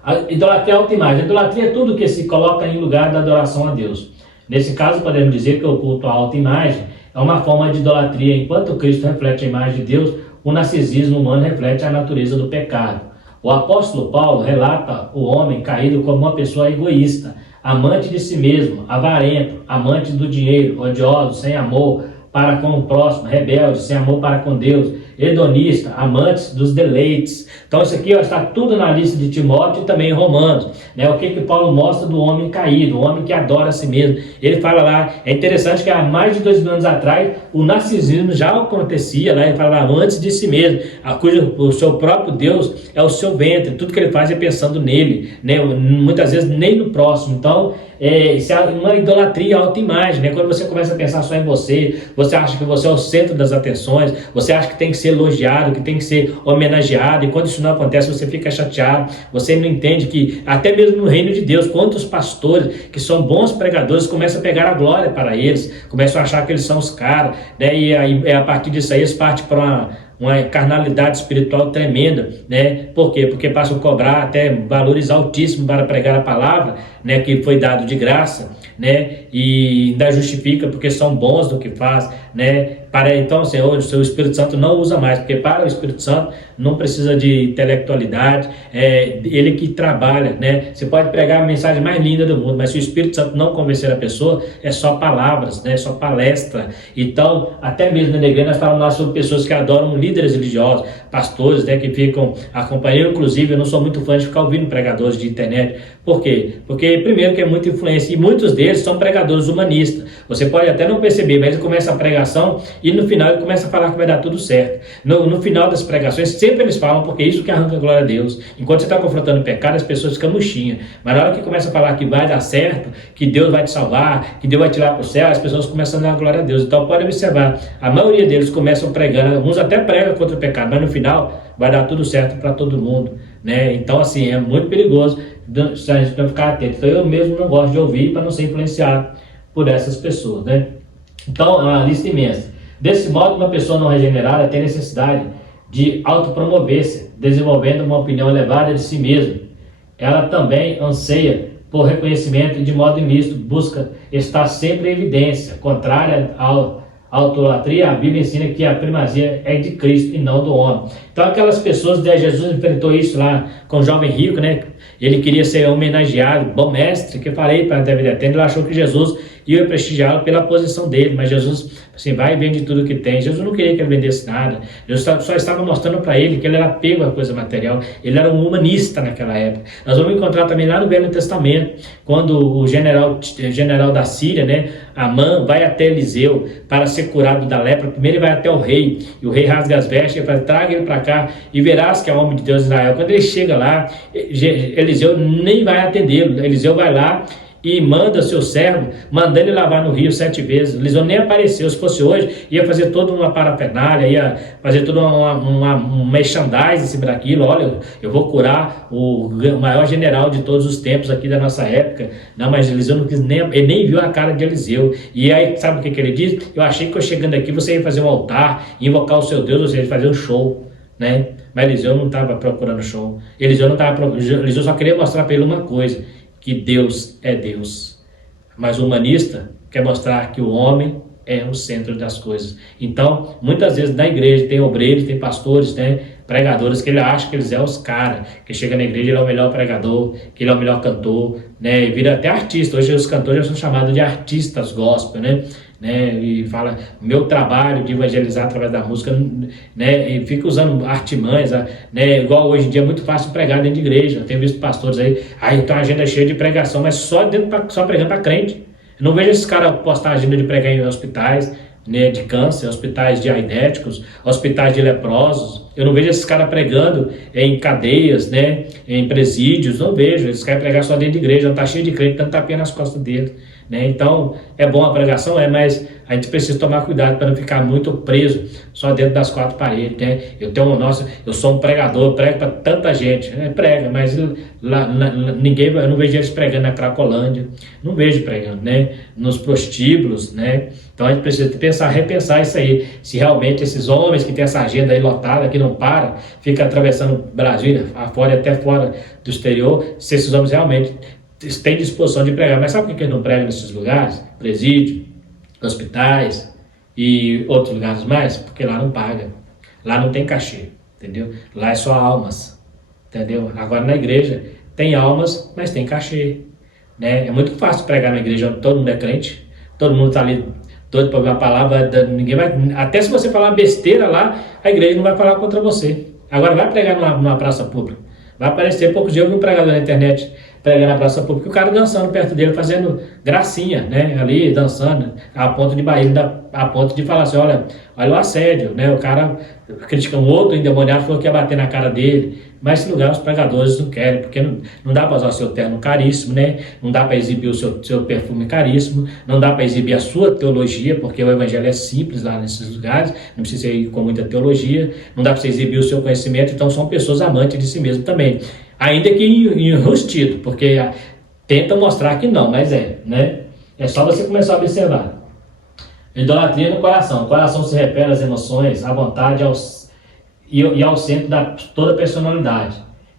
A idolatria é autoimagem. A idolatria é tudo que se coloca em lugar da adoração a Deus. Nesse caso, podemos dizer que o culto à autoimagem é uma forma de idolatria. Enquanto Cristo reflete a imagem de Deus, o narcisismo humano reflete a natureza do pecado. O apóstolo Paulo relata o homem caído como uma pessoa egoísta, amante de si mesmo, avarento, amante do dinheiro, odioso, sem amor para com o próximo, rebelde, sem amor para com Deus, hedonista, amantes dos deleites. Então isso aqui está tudo na lista de Timóteo e também em Romanos, né? O que Paulo mostra do homem caído, o homem que adora a si mesmo. Ele fala lá, é interessante que há mais de 2000 anos atrás o narcisismo já acontecia lá. Ele fala amantes de si mesmo, o seu próprio Deus é o seu ventre, tudo que ele faz é pensando nele, né? Muitas vezes nem no próximo. Então isso é uma idolatria, autoimagem, né? Quando você começa a pensar só em você, você acha que você é o centro das atenções, você acha que tem que ser elogiado, que tem que ser homenageado, e quando isso não acontece, você fica chateado, você não entende que até mesmo no reino de Deus, quantos pastores que são bons pregadores começam a pegar a glória para eles, começam a achar que eles são os caras, né? E aí, a partir disso aí, eles partem para uma carnalidade espiritual tremenda, né? Por quê? Porque passam a cobrar até valores altíssimos para pregar a palavra, né? Que foi dado de graça, né? E ainda justifica porque são bons do que faz, né? Então, Senhor, o seu Espírito Santo não usa mais, porque para o Espírito Santo não precisa de intelectualidade, ele que trabalha, né? Você pode pregar a mensagem mais linda do mundo, mas se o Espírito Santo não convencer a pessoa, é só palavras, né? É só palestra. Então, até mesmo na igreja nós falamos sobre pessoas que adoram líderes religiosos, pastores, né? Que ficam acompanhando. Inclusive, eu não sou muito fã de ficar ouvindo pregadores de internet. Por quê? Porque Porque, primeiro, que é muita influência, e muitos deles são pregadores humanistas. Você pode até não perceber, mas ele começa a pregação e no final ele começa a falar que vai dar tudo certo. No final das pregações, sempre eles falam, porque é isso que arranca a glória a Deus. Enquanto você está confrontando o pecado, as pessoas ficam murchinhas. Mas na hora que começa a falar que vai dar certo, que Deus vai te salvar, que Deus vai te levar para o céu, as pessoas começam a dar glória a Deus. Então pode observar, a maioria deles começam pregando, alguns até pregam contra o pecado, mas no final vai dar tudo certo para todo mundo, né? Então assim, é muito perigoso se a gente não ficar atento. Então eu mesmo não gosto de ouvir para não ser influenciado por essas pessoas, né? Então é uma lista imensa. Desse modo, uma pessoa não regenerada tem necessidade de autopromover-se, desenvolvendo uma opinião elevada de si mesma. Ela também anseia por reconhecimento e de modo ilícito busca estar sempre em evidência. Contrária à autolatria, a Bíblia ensina que a primazia é de Cristo e não do homem. Então aquelas pessoas, Jesus enfrentou isso lá com o jovem rico, né? Ele queria ser homenageado, bom mestre, que eu falei para David Atendo, ele achou que Jesus ia prestigiá-lo pela posição dele, mas Jesus, assim, vai e vende tudo que tem. Jesus não queria que ele vendesse nada, Jesus só estava mostrando para ele que ele era apego à coisa material, ele era um humanista naquela época. Nós vamos encontrar também lá no Velho Testamento, quando o general da Síria, né, Amã, vai até Eliseu para ser curado da lepra. Primeiro ele vai até o rei, e o rei rasga as vestes e fala, traga ele para cá e verás que é homem de Deus de Israel. Quando ele chega lá, Eliseu nem vai atendê-lo, Eliseu vai lá e manda seu servo, manda ele lavar no rio 7 vezes. Eliseu nem apareceu. Se fosse hoje, ia fazer toda uma parafernália, ia fazer toda um merchandising em cima daquilo. Olha, eu vou curar o maior general de todos os tempos aqui da nossa época. Não, mas Eliseu não quis ele nem viu a cara de Eliseu. E aí, sabe o que ele diz? Eu achei que eu chegando aqui, você ia fazer um altar, invocar o seu Deus, ou seja, fazer um show, né? Mas Eliseu não estava procurando show. Eliseu só queria mostrar para ele uma coisa, que Deus é Deus. Mas o humanista quer mostrar que o homem é o centro das coisas. Então, muitas vezes na igreja tem obreiros, tem pastores, tem pregadores que ele acha que eles são os caras, que chega na igreja ele é o melhor pregador, que ele é o melhor cantor, né? E vira até artista. Hoje os cantores já são chamados de artistas gospel, né? E fala, meu trabalho de evangelizar através da música, né? E fica usando artimanhas, né? Igual hoje em dia é muito fácil pregar dentro de igreja. Eu tenho visto pastores aí, então a agenda é cheia de pregação, mas só pregando para crente. Eu não vejo esses caras postar agenda de pregar em hospitais, né, de câncer, hospitais de aidéticos, hospitais de leprosos. Eu não vejo esses caras pregando em cadeias, né, em presídios. Não vejo. Eles querem pregar só dentro de igreja. Não está cheio de crente, tanto tapinha nas costas deles, né? Então é bom a pregação, mas a gente precisa tomar cuidado para não ficar muito preso só dentro das 4 paredes, né? Eu sou um pregador, eu prego para tanta gente, né? Prega, mas eu não vejo eles pregando na Cracolândia, não vejo pregando, né? Nos prostíbulos, né? Então a gente precisa repensar isso aí, se realmente esses homens que têm essa agenda aí lotada, que não para, fica atravessando o Brasil, afora e até fora do exterior, se esses homens realmente têm disposição de pregar. Mas sabe por que eles não pregam nesses lugares? Presídio, hospitais e outros lugares mais? Porque lá não paga, lá não tem cachê, entendeu? Lá é só almas, entendeu? Agora na igreja tem almas, mas tem cachê, né? É muito fácil pregar na igreja onde todo mundo é crente, todo mundo está ali doido para ouvir a palavra, ninguém vai, até se você falar besteira lá, a igreja não vai falar contra você. Agora vai pregar numa praça pública, vai aparecer. Poucos dias eu vi um pregador na internet pregando na praça pública, o cara dançando perto dele, fazendo gracinha, né, ali dançando, a ponto de falar assim, olha o assédio, né, o cara critica um outro endemoniado, falou que ia bater na cara dele. Mas esse lugar os pregadores não querem, porque não dá para usar o seu terno caríssimo, né? Não dá para exibir o seu perfume caríssimo, não dá para exibir a sua teologia, porque o evangelho é simples lá nesses lugares, não precisa ir com muita teologia, não dá para você exibir o seu conhecimento. Então são pessoas amantes de si mesmo também, ainda que enrustido, porque tentam mostrar que não, mas né? É só você começar a observar. Idolatria no coração. O coração se refere às emoções, à vontade, e ao centro da toda a personalidade.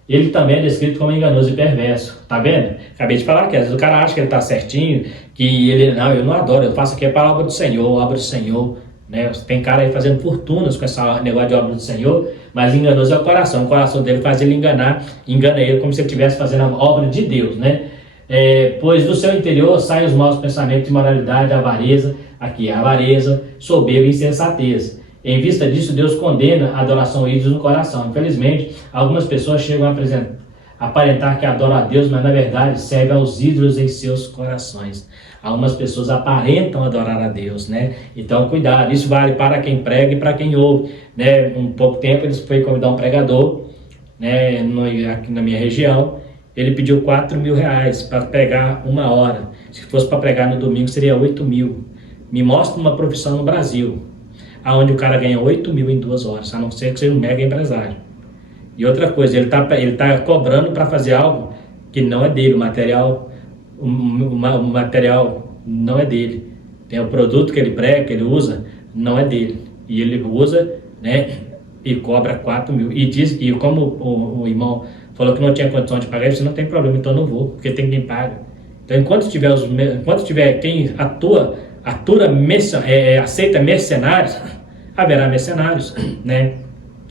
Ele também é descrito como enganoso e perverso. Tá vendo? Acabei de falar que às vezes o cara acha que ele tá certinho, que eu não adoro, eu faço aqui a palavra do Senhor, a obra do Senhor, né? Tem cara aí fazendo fortunas com esse negócio de obra do Senhor, mas enganoso é o coração dele faz ele engana ele como se ele estivesse fazendo a obra de Deus, né? Pois do seu interior saem os maus pensamentos de moralidade, avareza, soberba e insensatez. Em vista disso, Deus condena a adoração a ídolos no coração. Infelizmente, algumas pessoas chegam aparentar que adora a Deus, mas na verdade serve aos ídolos em seus corações. Algumas pessoas aparentam adorar a Deus, né? Então, cuidado, isso vale para quem prega e para quem ouve, né? Um pouco tempo eles foi convidar um pregador, né? Aqui na minha região, ele pediu R$ 4.000 para pregar 1 hora. Se fosse para pregar no domingo, seria 8.000. Me mostra uma profissão no Brasil, onde o cara ganha 8.000 em 2 horas, a não ser que seja um mega empresário. E outra coisa, ele tá cobrando para fazer algo que não é dele, o material não é dele. Tem o produto que ele prega, que ele usa, não é dele. E ele usa, né, e cobra 4.000. E como o irmão falou que não tinha condição de pagar, você não tem problema, então eu não vou, porque tem quem paga. Então enquanto tiver quem aceita mercenários, haverá mercenários, né?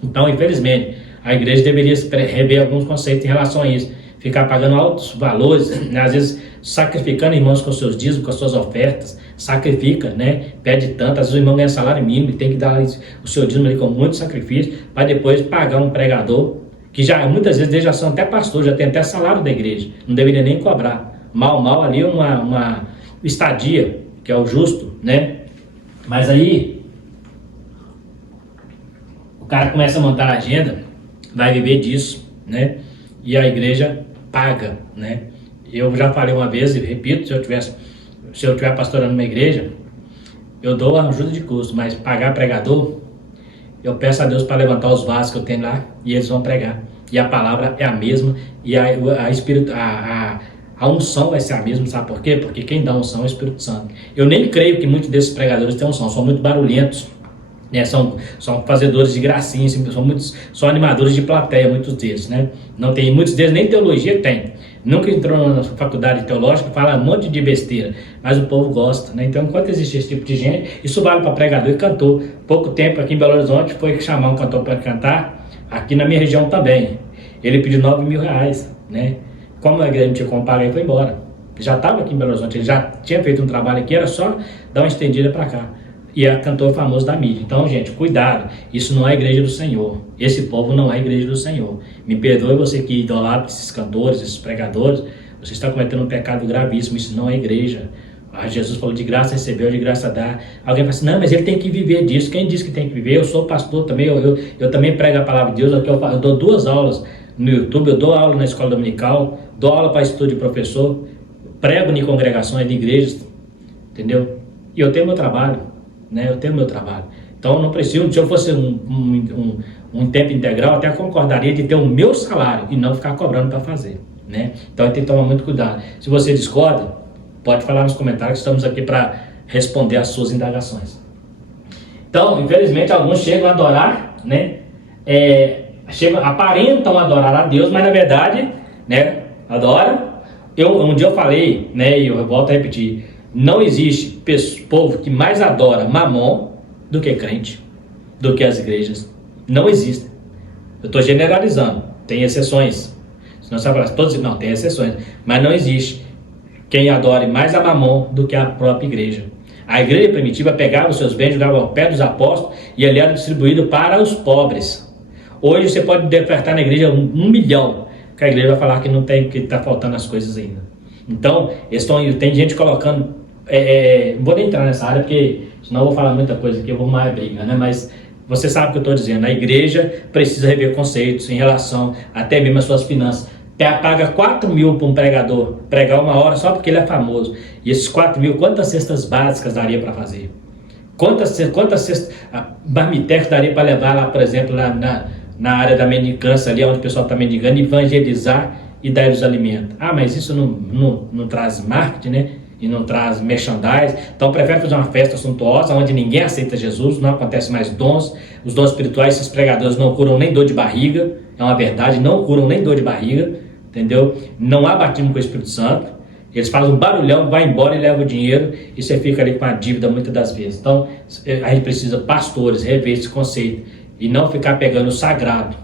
Então, infelizmente, a igreja deveria rever alguns conceitos em relação a isso. Ficar pagando altos valores, né? Às vezes sacrificando irmãos com seus dízimos, com as suas ofertas, sacrifica, né? Pede tanto, às vezes o irmão ganha salário mínimo e tem que dar o seu dízimo ali com muito sacrifício, para depois pagar um pregador, que já muitas vezes eles já são até pastores, já tem até salário da igreja, não deveria nem cobrar. Mal ali uma estadia, que é o justo, né? Mas aí o cara começa a montar a agenda, vai viver disso, né? E a igreja paga, né? Eu já falei uma vez e repito, se eu estiver pastorando uma igreja, eu dou a ajuda de custo, mas pagar pregador, eu peço a Deus para levantar os vasos que eu tenho lá e eles vão pregar. E a palavra é a mesma e a unção vai ser a mesma, sabe por quê? Porque quem dá unção é o Espírito Santo. Eu nem creio que muitos desses pregadores tenham unção, são muito barulhentos, né? São fazedores de gracinha, são animadores de plateia, muitos deles, né? Não tem, muitos deles nem teologia tem. Nunca entrou na faculdade teológica, fala um monte de besteira, mas o povo gosta, né? Então, enquanto existe esse tipo de gente, isso vale para pregador e cantor. Pouco tempo aqui em Belo Horizonte foi chamar um cantor para cantar, aqui na minha região também. Ele pediu R$ 9.000, né? Como a igreja não tinha como pagar, ele foi embora. Já estava aqui em Belo Horizonte, ele já tinha feito um trabalho aqui, era só dar uma estendida para cá. E é cantor famoso da mídia. Então, gente, cuidado. Isso não é a igreja do Senhor. Esse povo não é a igreja do Senhor. Me perdoe você que idolatra esses cantores, esses pregadores. Você está cometendo um pecado gravíssimo. Isso não é igreja. Jesus falou: de graça recebeu, de graça dá. Alguém fala assim: não, mas ele tem que viver disso. Quem disse que tem que viver? Eu sou pastor também. Eu também prego a palavra de Deus. Eu dou 2 aulas no YouTube. Eu dou aula na escola dominical. Dou aula para estudo de professor. Prego em congregações, de igrejas. Entendeu? E eu tenho meu trabalho. Né? Eu tenho meu trabalho. Então, não preciso, se eu fosse um tempo integral, até concordaria de ter o meu salário e não ficar cobrando para fazer, né? Então, tem que tomar muito cuidado. Se você discorda, pode falar nos comentários, estamos aqui para responder às suas indagações. Então, infelizmente, alguns chegam a adorar, né? Aparentam adorar a Deus, mas na verdade, né? Adoram. Um dia eu falei, né? E eu volto a repetir: não existe povo que mais adora mamon do que crente, do que as igrejas. Não existe. Eu estou generalizando. Tem exceções. Senão você vai falar, todos não, tem exceções. Mas não existe quem adore mais a mamon do que a própria igreja. A igreja primitiva pegava os seus bens, jogava ao pé dos apóstolos e ele era distribuído para os pobres. Hoje você pode ofertar na igreja 1 milhão, que a igreja vai falar que não tem, que está faltando as coisas ainda. Então, tem gente colocando. Não vou nem entrar nessa área, porque senão eu vou falar muita coisa aqui, eu vou mais briga, né? Mas você sabe o que eu estou dizendo. A igreja precisa rever conceitos em relação até mesmo às suas finanças. Paga 4.000 para um pregador pregar 1 hora só porque ele é famoso. E esses 4.000, quantas cestas básicas daria para fazer? Quantas cestas marmitex daria para levar lá, por exemplo, na área da mendicância, ali onde o pessoal está mendigando, evangelizar e dar os alimentos? Ah, mas isso não traz marketing, né? E não traz merchandise. Então prefere fazer uma festa suntuosa onde ninguém aceita Jesus, não acontece mais dons. Os dons espirituais, esses pregadores não curam nem dor de barriga, é uma verdade, não curam nem dor de barriga, entendeu? Não há batismo com o Espírito Santo. Eles fazem um barulhão, vai embora e leva o dinheiro e você fica ali com a dívida muitas das vezes. Então a gente precisa, pastores, rever esse conceito e não ficar pegando o sagrado,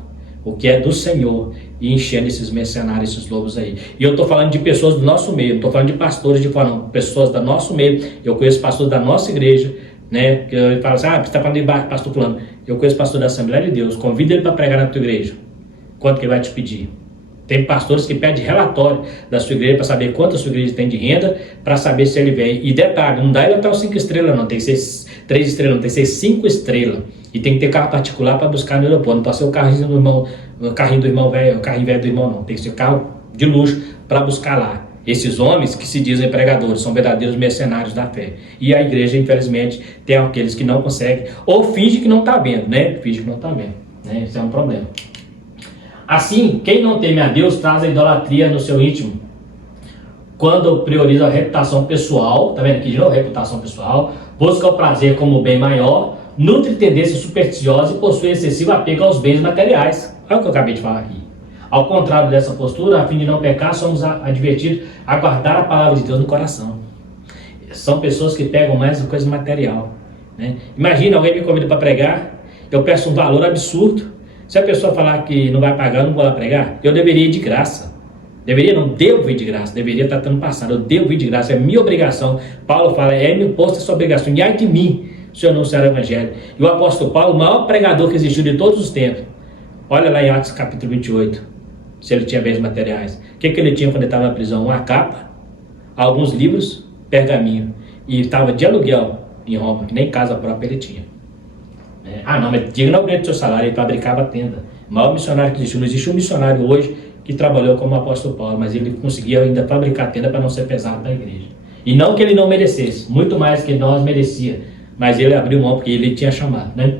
o que é do Senhor, e enchendo esses mercenários, esses lobos aí. E eu estou falando de pessoas do nosso meio, não estou falando de pastores de fora, não, pessoas do nosso meio. Eu conheço pastores da nossa igreja, né? Que eu falo assim: você está falando de pastor fulano. Eu conheço pastor da Assembleia de Deus, convida ele para pregar na tua igreja. Quanto que ele vai te pedir? Tem pastores que pedem relatório da sua igreja para saber quanto a sua igreja tem de renda, para saber se ele vem. E detalhe, não dá ele até os 5 estrelas não, tem que ser 3 estrelas não, tem que ser 5 estrelas. E tem que ter carro particular para buscar no aeroporto, não pode ser o carrinho do irmão, o carrinho do irmão velho, o carrinho velho do irmão não, tem que ser carro de luxo para buscar lá. Esses homens que se dizem pregadores são verdadeiros mercenários da fé. E a igreja, infelizmente, tem aqueles que não conseguem, ou finge que não está vendo, né? Finge que não está vendo, né? Isso é um problema. Assim, quem não teme a Deus traz a idolatria no seu íntimo. Quando prioriza a reputação pessoal, tá vendo aqui de novo? Reputação pessoal, busca o prazer como o bem maior, nutre tendência supersticiosa e possui excessivo apego aos bens materiais. Olha o que eu acabei de falar aqui. Ao contrário dessa postura, a fim de não pecar, somos advertidos a guardar a palavra de Deus no coração. São pessoas que pegam mais coisa material, né? Imagina, alguém me convida para pregar, eu peço um valor absurdo. Se a pessoa falar que não vai pagar, eu não vou lá pregar, eu deveria ir de graça. Deveria, não devo ir de graça, deveria estar tendo passado, eu devo ir de graça, é minha obrigação. Paulo fala, é me imposto a sua obrigação, e ai de mim, se eu não ser o evangelho. E o apóstolo Paulo, o maior pregador que existiu de todos os tempos, olha lá em Atos capítulo 28, se ele tinha bens materiais. O que ele tinha quando ele estava na prisão? Uma capa, alguns livros, pergaminho, e estava de aluguel em Roma, que nem casa própria ele tinha. Mas diga não ganha do seu salário, ele fabricava tenda. O maior missionário que existiu, não existe um missionário hoje que trabalhou como o apóstolo Paulo, mas ele conseguia ainda fabricar tenda para não ser pesado para a igreja. E não que ele não merecesse, muito mais que nós merecia, mas ele abriu mão porque ele tinha chamado, né?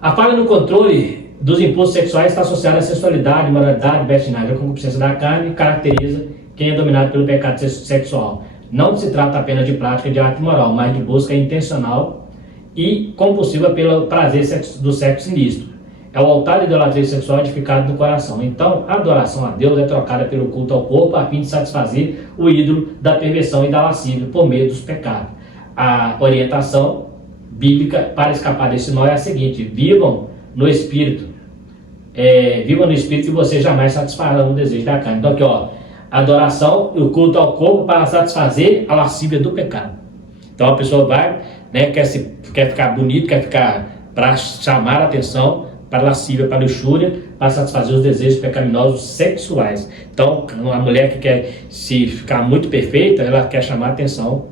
A falha no controle dos impulsos sexuais está associada à sensualidade, moralidade, libertinagem, a concupiscência da carne, caracteriza quem é dominado pelo pecado sexual. Não se trata apenas de prática de ato moral, mas de busca intencional e compulsiva pelo prazer do sexo ilícito. É o altar de idolatria sexual edificado no coração. Então, a adoração a Deus é trocada pelo culto ao corpo a fim de satisfazer o ídolo da perversão e da lascívia por meio dos pecados. A orientação bíblica para escapar desse nó é a seguinte: vivam no Espírito. Vivam no Espírito e você jamais satisfarão o desejo da carne. Então aqui, adoração e o culto ao corpo para satisfazer a lascívia do pecado. Então a pessoa vai, né, quer ficar bonito, quer ficar para chamar a atenção para a lascívia, para a luxúria, para satisfazer os desejos pecaminosos sexuais. Então, uma mulher que quer se ficar muito perfeita, ela quer chamar a atenção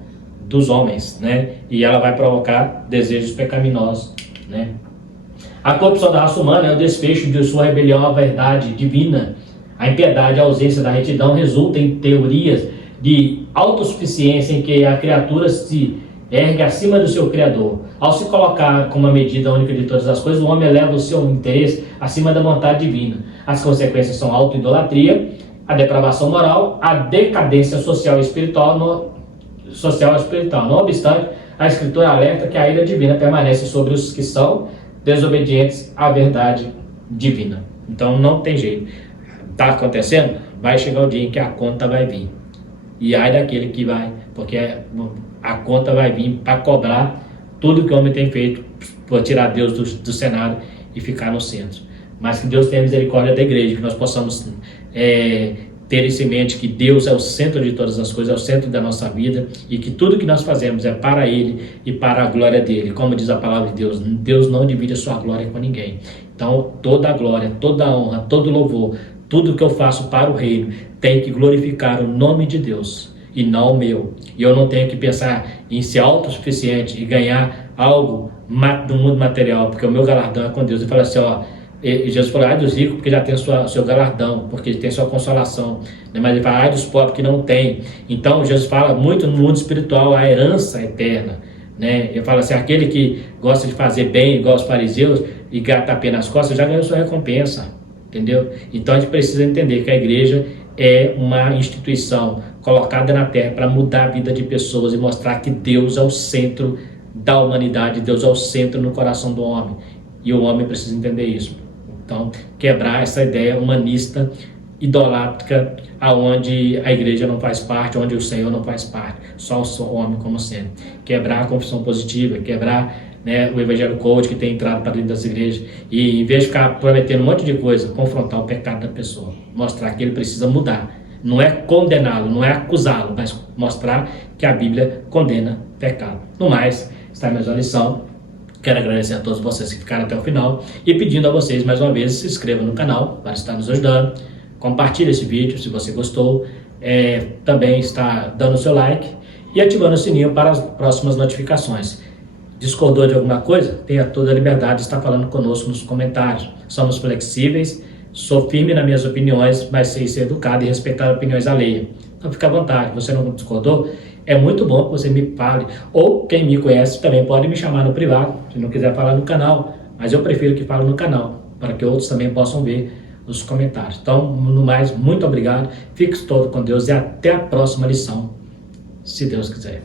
dos homens, né? E ela vai provocar desejos pecaminosos, né? A corrupção da raça humana é o desfecho de sua rebelião à verdade divina. A impiedade, a ausência da retidão resulta em teorias de autossuficiência em que a criatura se ergue acima do seu Criador. Ao se colocar como a medida única de todas as coisas, o homem eleva o seu interesse acima da vontade divina. As consequências são a autoidolatria, a depravação moral, a decadência social e espiritual. Não obstante, a Escritura alerta que a ira divina permanece sobre os que são desobedientes à verdade divina. Então não tem jeito. Está acontecendo? Vai chegar o dia em que a conta vai vir. E ai daquele que vai, porque a conta vai vir para cobrar tudo que o homem tem feito, por tirar Deus do cenário e ficar no centro. Mas que Deus tenha misericórdia da igreja, que nós possamos ter isso em mente, que Deus é o centro de todas as coisas, é o centro da nossa vida, e que tudo que nós fazemos é para Ele e para a glória dEle. Como diz a palavra de Deus, Deus não divide a sua glória com ninguém. Então toda a glória, toda a honra, todo o louvor, tudo que eu faço para o reino tem que glorificar o nome de Deus e não o meu. E eu não tenho que pensar em ser autossuficiente e ganhar algo do mundo material, porque o meu galardão é com Deus. Ele fala assim, e Jesus falou, ai dos ricos, porque já tem o seu galardão, porque ele tem sua consolação, né? Mas ele fala, ai dos pobres que não tem. Então Jesus fala muito no mundo espiritual, a herança eterna, né? Ele fala assim, aquele que gosta de fazer bem, igual os fariseus, e gata apenas as costas, já ganhou sua recompensa, entendeu? Então a gente precisa entender que a igreja é uma instituição colocada na terra para mudar a vida de pessoas e mostrar que Deus é o centro da humanidade, Deus é o centro no coração do homem, e o homem precisa entender isso. Então, quebrar essa ideia humanista, idolátrica, aonde a igreja não faz parte, onde o Senhor não faz parte, só o homem como sendo. Quebrar a confissão positiva, quebrar, né, o evangelho coach que tem entrado para dentro das igrejas, e em vez de ficar prometendo um monte de coisa, confrontar o pecado da pessoa, mostrar que ele precisa mudar. Não é condená-lo, não é acusá-lo, mas mostrar que a Bíblia condena pecado. No mais, está mais uma lição. Quero agradecer a todos vocês que ficaram até o final e pedindo a vocês mais uma vez se inscrevam no canal para estar nos ajudando. Compartilhe esse vídeo se você gostou. Também está dando o seu like e ativando o sininho para as próximas notificações. Discordou de alguma coisa? Tenha toda a liberdade de estar falando conosco nos comentários. Somos flexíveis, sou firme nas minhas opiniões, mas sei ser educado e respeitar opiniões alheias. Então fica à vontade, você não discordou? É muito bom que você me fale, ou quem me conhece também pode me chamar no privado, se não quiser falar no canal, mas eu prefiro que fale no canal, para que outros também possam ver os comentários. Então, no mais, muito obrigado, fique todo com Deus e até a próxima lição, se Deus quiser.